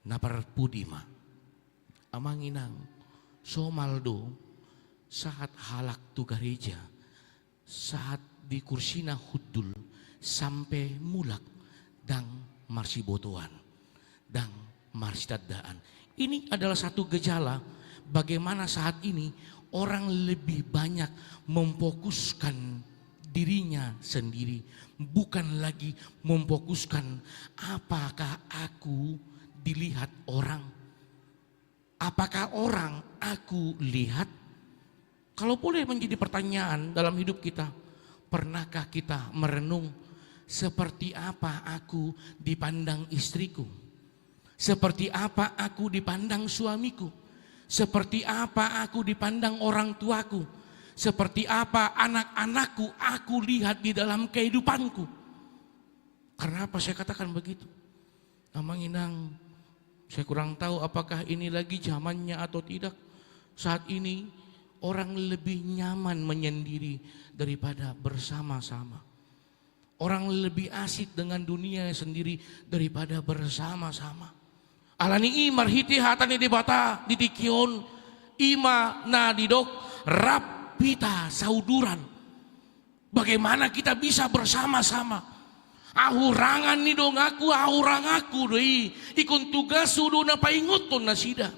Napar pudima amanginang somaldo saat halak tu gereja, saat di kursina hudul sampai mulak dang marsibotoan, dang marsidadaan. Ini adalah satu gejala bagaimana saat ini orang lebih banyak memfokuskan dirinya sendiri, bukan lagi memfokuskan apakah aku dilihat orang, apakah orang aku lihat. Kalau boleh menjadi pertanyaan dalam hidup kita, pernahkah kita merenung seperti apa aku dipandang istriku? Seperti apa aku dipandang suamiku? Seperti apa aku dipandang orang tuaku? Seperti apa anak-anakku aku lihat di dalam kehidupanku? Karena apa saya katakan begitu? Amanginang, saya kurang tahu apakah ini lagi zamannya atau tidak. Saat ini orang lebih nyaman menyendiri daripada bersama-sama. Orang lebih asik dengan dunia sendiri daripada bersama-sama. Alani imar hiti hatani di bata di dikion ima na didok rapita sauduran. Bagaimana kita bisa bersama-sama? Ahurangan ni dong aku, ahurang aku doi. Ikon tugas sudo na painguton na sida.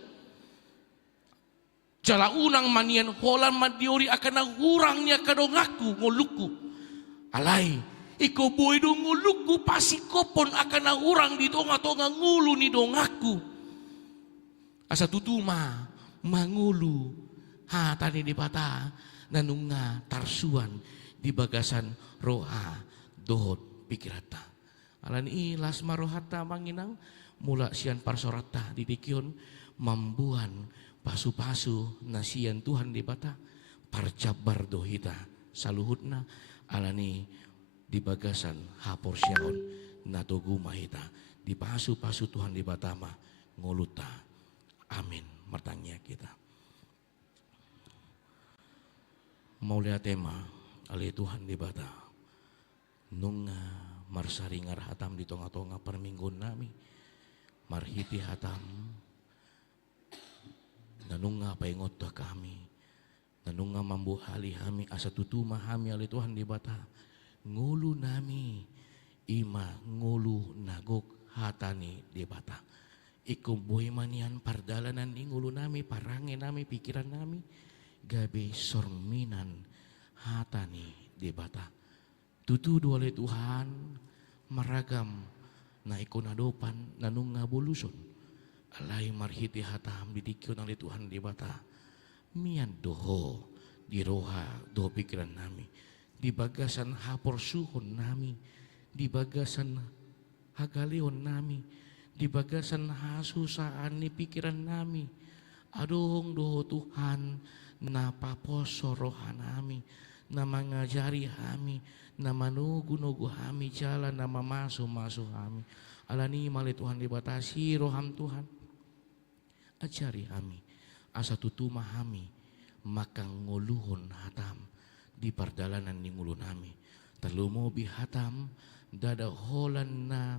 Jala unang manian holan madiori akan hurangnya kadongaku ngoluku. Alai, iko boy dong ngoluku pasi kopon akan hurang di tonga-tonga ngulu ni dongaku. Asa tutuma mangulu hatani di pata nanunga tarsuan di bagasan roha dohot pikirata. Alani lasma rohata manginang mula sian parsorata di dikion mambuan pasu-pasu nasian Tuhan di bata parcabar dohita saluhutna alani di bagasan hapor siaon natogu mahita di pasu-pasu Tuhan di batama ngoluta. Amin. Mertanya kita mau lihat tema ali Tuhan di bata nunga marsaringar hatam di tonga-tonga permingguan nami marhiti hatam nanunga paingot kami, nanunga mambu hali hami asa tutuma hami ali Tuhan di bata ngulu nami ima ngulu nagok hatani di bata ikum boy manian pardalanan ni ngulu nami parange nami pikiran nami gabe sorminan hatani di bata tutu oleh Tuhan maragam na ikonadopan nanunga boluson alai marhiti hatam didikion oleh Tuhan di bata mian doho di roha doho pikiran nami di bagasan hapor suhon nami di bagasan hagaleon nami di bagasan hasusaan ni pikiran nami adong doho Tuhan napaposo roha nami na mangajari kami na manugu-nugu kami jalan na mamaso-maso kami alani mali Tuhan dibatasi roham Tuhan ajari kami asa tutuma kami maka ngoluhon hatam di pardalanan ni ngulu nami. Talumo bi hatam dada holan na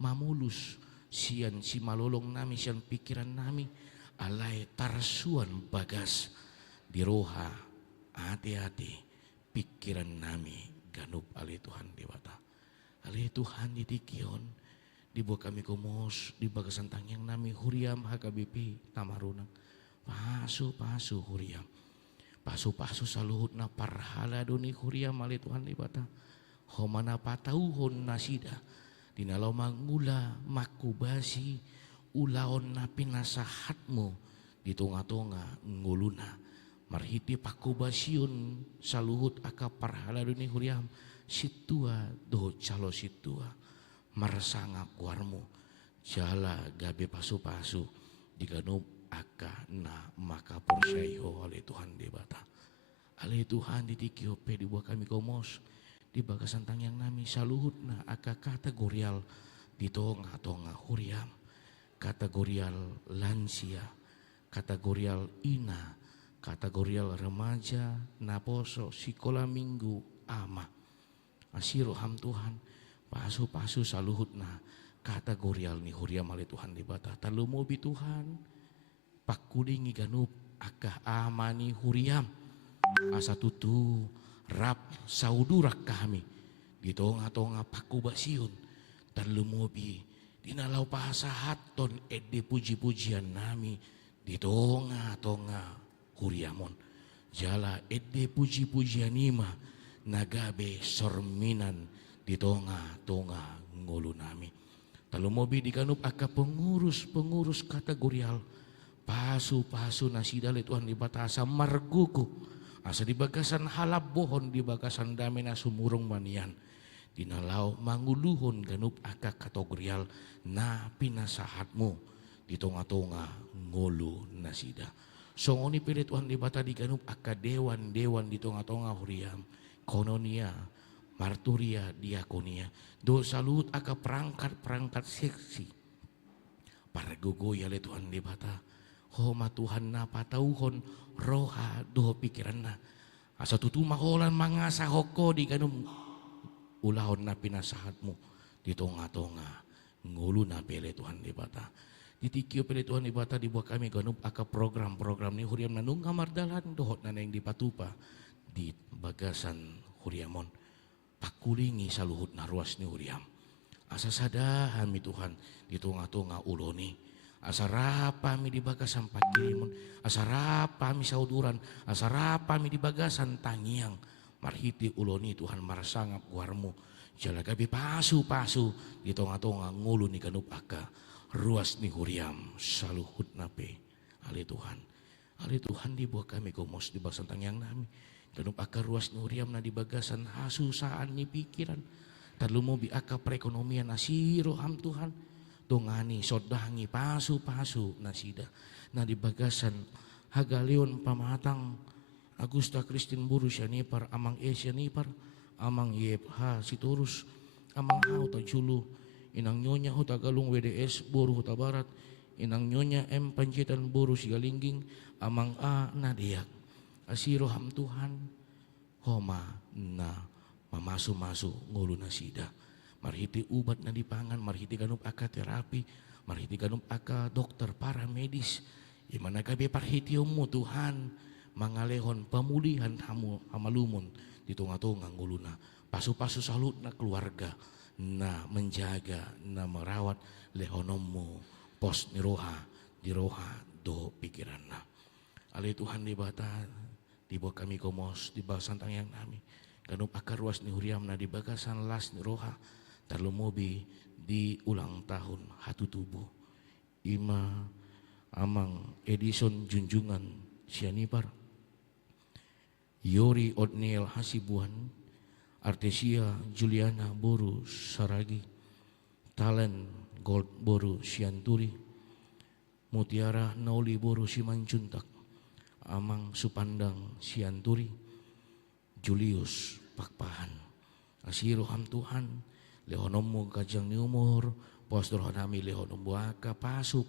mamulus sian si malolong nami sian pikiran nami alai tarsuan bagas di roha hati-hati pikiran nami ganup ali Tuhan dewata. Ali Tuhan ditikion dibuat kami komos di bagasan tangyang nami huriam HKBP tamarunang pasu huriam pasu saluhut na parhala doni huriam ali Tuhan dewata. Homana patauhon nasida dinalau mangula makubasi ulaon na pinasahatmo di tonga-tonga nguluna marhiti pakubasion saluhut aka parhala doni huriam situa do calo situa marsanga kuarmu jala gabe pasu-pasu diganub aka na maka porsaiho oleh Tuhan debata oleh Tuhan ditikiope dibuat kami komos di bagasan tangyang nami saluhut na aka kategorial di tonga-tonga huriam kategorial lansia kategorial ina kategorial remaja naposo sikola minggu ama asiro ham Tuhan pasu saluhut na kategorial ni huriam ali Tuhan dibata talumobi Tuhan pakulingi ganup akah amani huriam asa tutu rap saudurak kami di tonga-tonga pakubasiun talumobi dinalau pasahaton ede puji-pujian nami di tonga-tonga huriamon jala ede puji-pujian ima nagabe sorminan di tonga-tonga ngulu nami talumobi dikanup aka pengurus kategorial pasu nasida le Tuhan di batasa marguku asa di bagasan halap bohon di bagasan damena sumurung manian dinalau manguluhon ganup aka kategorial na pinasahatmu di tonga-tonga ngulu nasida songoni pele Tuhan di bata di ganup aka dewan-dewan di tonga-tonga huriam kononia marturia diakonia do salut aka perangkat seksi para gogoya le Tuhan di bata homa Tuhan na patauhon roha do pikiran na asa tutu maholan mangasa hoko di kanum ulahon na pinasahatmu di tonga-tonga ngulu na pele Tuhan di bata ditikio pele Tuhan di bata dibuat kami ganup aka program-program ni huriam nanung kamardalan dohot na yang dipatupa di bagasan huriamon pakulingi saluhut na ruas ni huriam asa sadahan mi Tuhan di tonga-tonga uloni asa rapa mi di bagasan pakirimon asa rapa mi sauduran asa rapa mi di bagasan tangiang marhiti uloni Tuhan marsangap guarmu jala gabi pasu di tonga-tonga ngulu ni kanup aka ruas ni huriam saluhut nape ali Tuhan dibuat kami komos di bagasan tangiang nami kanup aka ruas ni huriam na di bagasan hasusaan ni pikiran talumo bi aka perekonomian asiro ham Tuhan dongani sodangi pasu nasida na di bagasan hagalion pamatang Agusta Kristin Buru sianipar amang sianipar amang yepha siturus amang hau tajulu inang nyonya huta galung WDS Buru huta barat inang nyonya Pancitan Buru sigalingging amang nadiak asiro ham Tuhan homa na mamasu ngulu nasida marhiti ubat na dipangan marhiti ganup aka terapi marhiti ganup aka dokter paramedis imana gabe parhitiomu Tuhan mangalehon pemulihan hamalumon di tonga-tonga nguluna pasu salut na keluarga na menjaga na merawat lehonomu pos di roha do pikiran na ali Tuhan di bata dibuat kami komos di bagasan tangyang nami ganup aka ruas ni huriam na di bagasan las ni roha tarlumobi di ulang tahun hatu tubuh ima amang Edison Junjungan sianipar Yori Otniel Hasibuan Artesia Juliana Boru Saragi Talent Gold Boru Sianturi Mutiara Nauli Boru Simancuntak Amang Supandang Sianturi Julius Pakpahan asiro ham Tuhan lehonomu kajang ni umur postor honami lehonomu aka pasu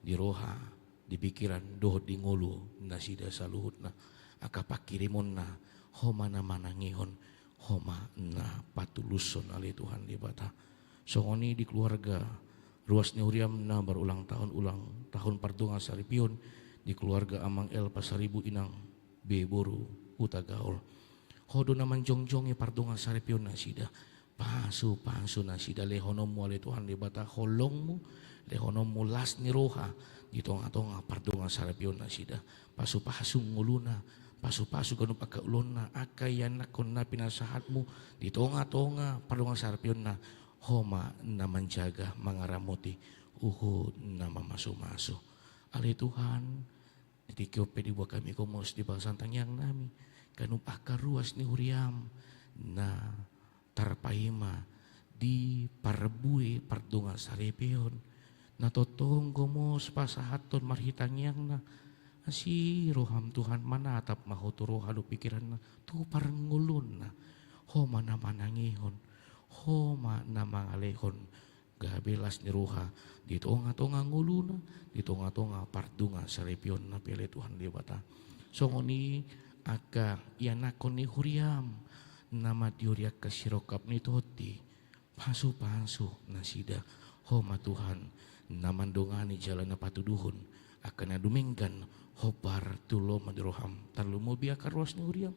di roha di pikiran dohot di ngulu nasida saluhut na akapakirimon na homa na manangihon homa na patuluson ali Tuhan di bata. Songoni di keluarga ruas ni Uriam na berulang tahun pardunga saripion di keluarga Amang El Pasaribu Inang Beboru Utagaol. Hodo naman jongjongi pardunga saripion nasida pasu nasida lehonomu ali Tuhan di bata holongmu lehonomu las ni roha di tonga pardunga saripion nasida pasu nguluna pasu ganu pagkaulon na akayan na kon na pinasahatmu di tonga pardunga saripion na homa na menjaga mangaramuti uhud na mamaso-maso ali Tuhan ditikyo pedi buat kami komos di bangsa tangyang nami kanu pakaruas ni Huriam na tarpahima di parbue pardunga saripion na totong komos pasahaton marhitangyang na asi roham Tuhan manatap mahoturo halu pikiran na tu parangulun na homa na manangihon homa na mangalehon gabelas ni roha di tonga nguluna di tonga pardunga saripion na pele Tuhan di bata songoni aga yanakon ni Huriam nama diuriak kasirokap ni toti pasu nasida homa Tuhan namandongani jalan na patuduhon akan nadumenggan hobar tulo madroham talu mo biakar ruas ni Huriam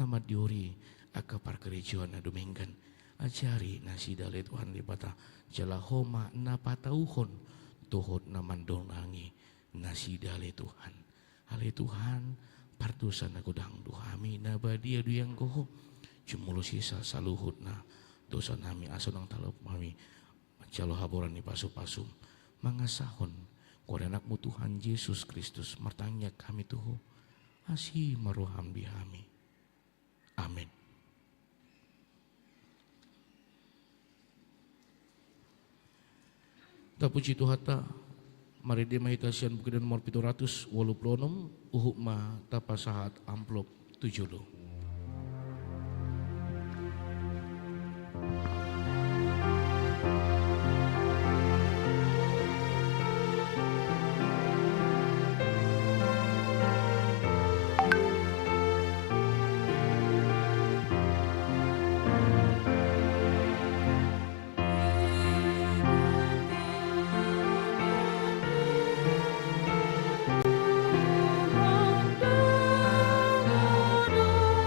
nama diuri aka parkerejauan nadumenggan ajari nasida le Tuhan di bata jala homa na patauhon tuhot namandongangi nasida le Tuhan ale Tuhan partusan na gudang duhami na badia duyang goho jumulu sisa saluhut na dosa nami aso nang talop kami jalo haboran ni pasu-pasum mangasahon kuada anakmu Tuhan Yesus Kristus martangnya kami tuho asih maruham dihami amin. Ta puji Tuhan ta mari dia mahitasian bukidan nomor 786 uhuk ma tapasahat amplop 70. Rondo,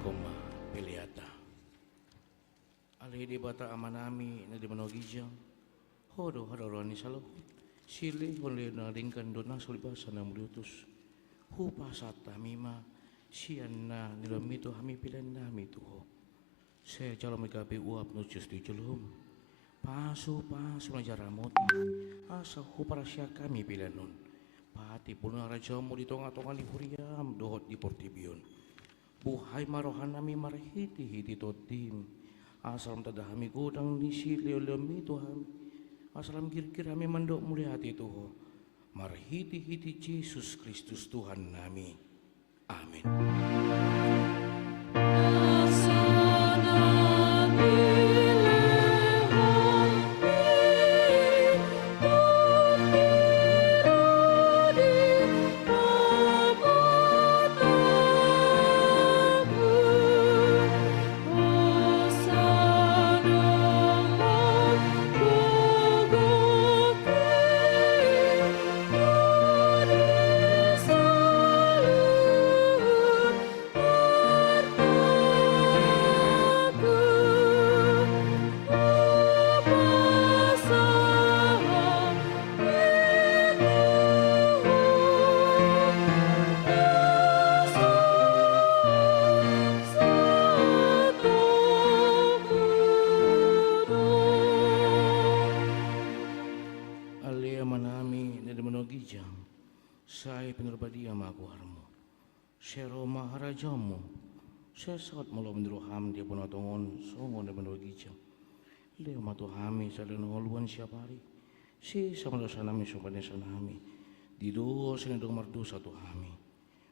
koma piliata. Alih di bata amanami na di manogijang. Hodo hararani salo. Sili oleh na ringkan dona sulibasan na muliutus. Hupasata mima sian na nilamito hami pilan nami tuho. Saya calon megapi uap nucus di jelum. Pasu na jaramot. Asa huparasya kami pilanon. Pati puna rajamu di tonga-tonga di huriam dohot di portibion. Buhay marohan nami marhiti-hiti totim. Asalam tadahami godang ni silio-liomi Tuhan. Asalam kir-kir kami mandok mulia hati Tuhan. Marhiti-hiti Yesus Kristus Tuhan nami. Amin. Saya penerbadia maku harmu. Sero maharajamu. Sesat malam diroham dia penatongon songon dan menogijam. Leo matu hami saling ngoluan siapari. Si sama dosa nami sopannya sanami. Di doa senedong mardu satu hami.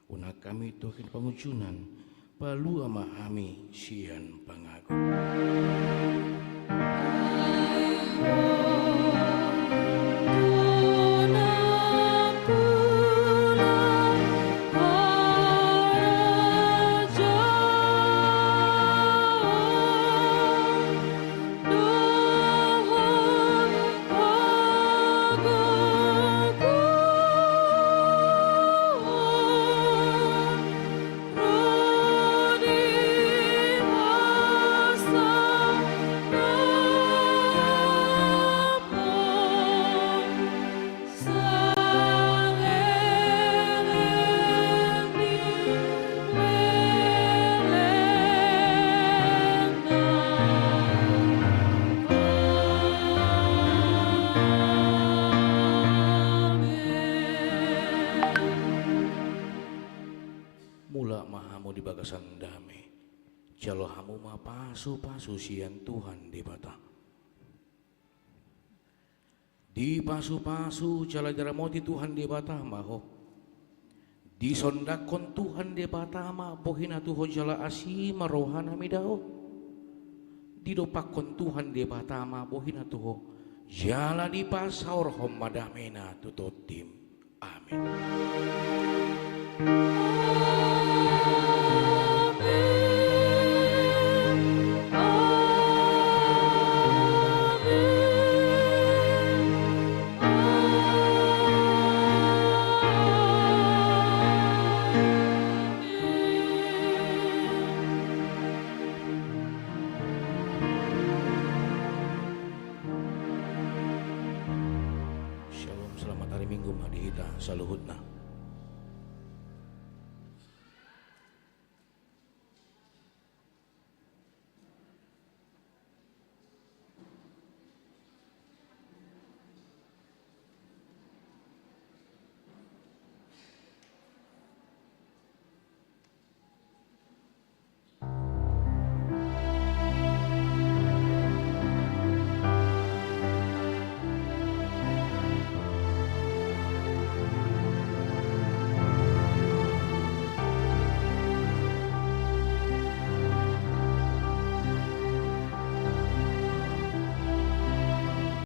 Unak kami tokin pengujunan. Palu ama hami sian pangaku. Di bagasan damai, jalo hamu ma pasu sian Tuhan di bata. Di pasu jala jaramoti Tuhan di bata maho. Di sondakon Tuhan di bata ma bohina tuho jala asi marohana midao. Di dopakon Tuhan di bata ma bohina tuho jala di pasaur hom madamena tutotim. Amin. Shalom, selamat hari Minggu Madihita, saluhutna.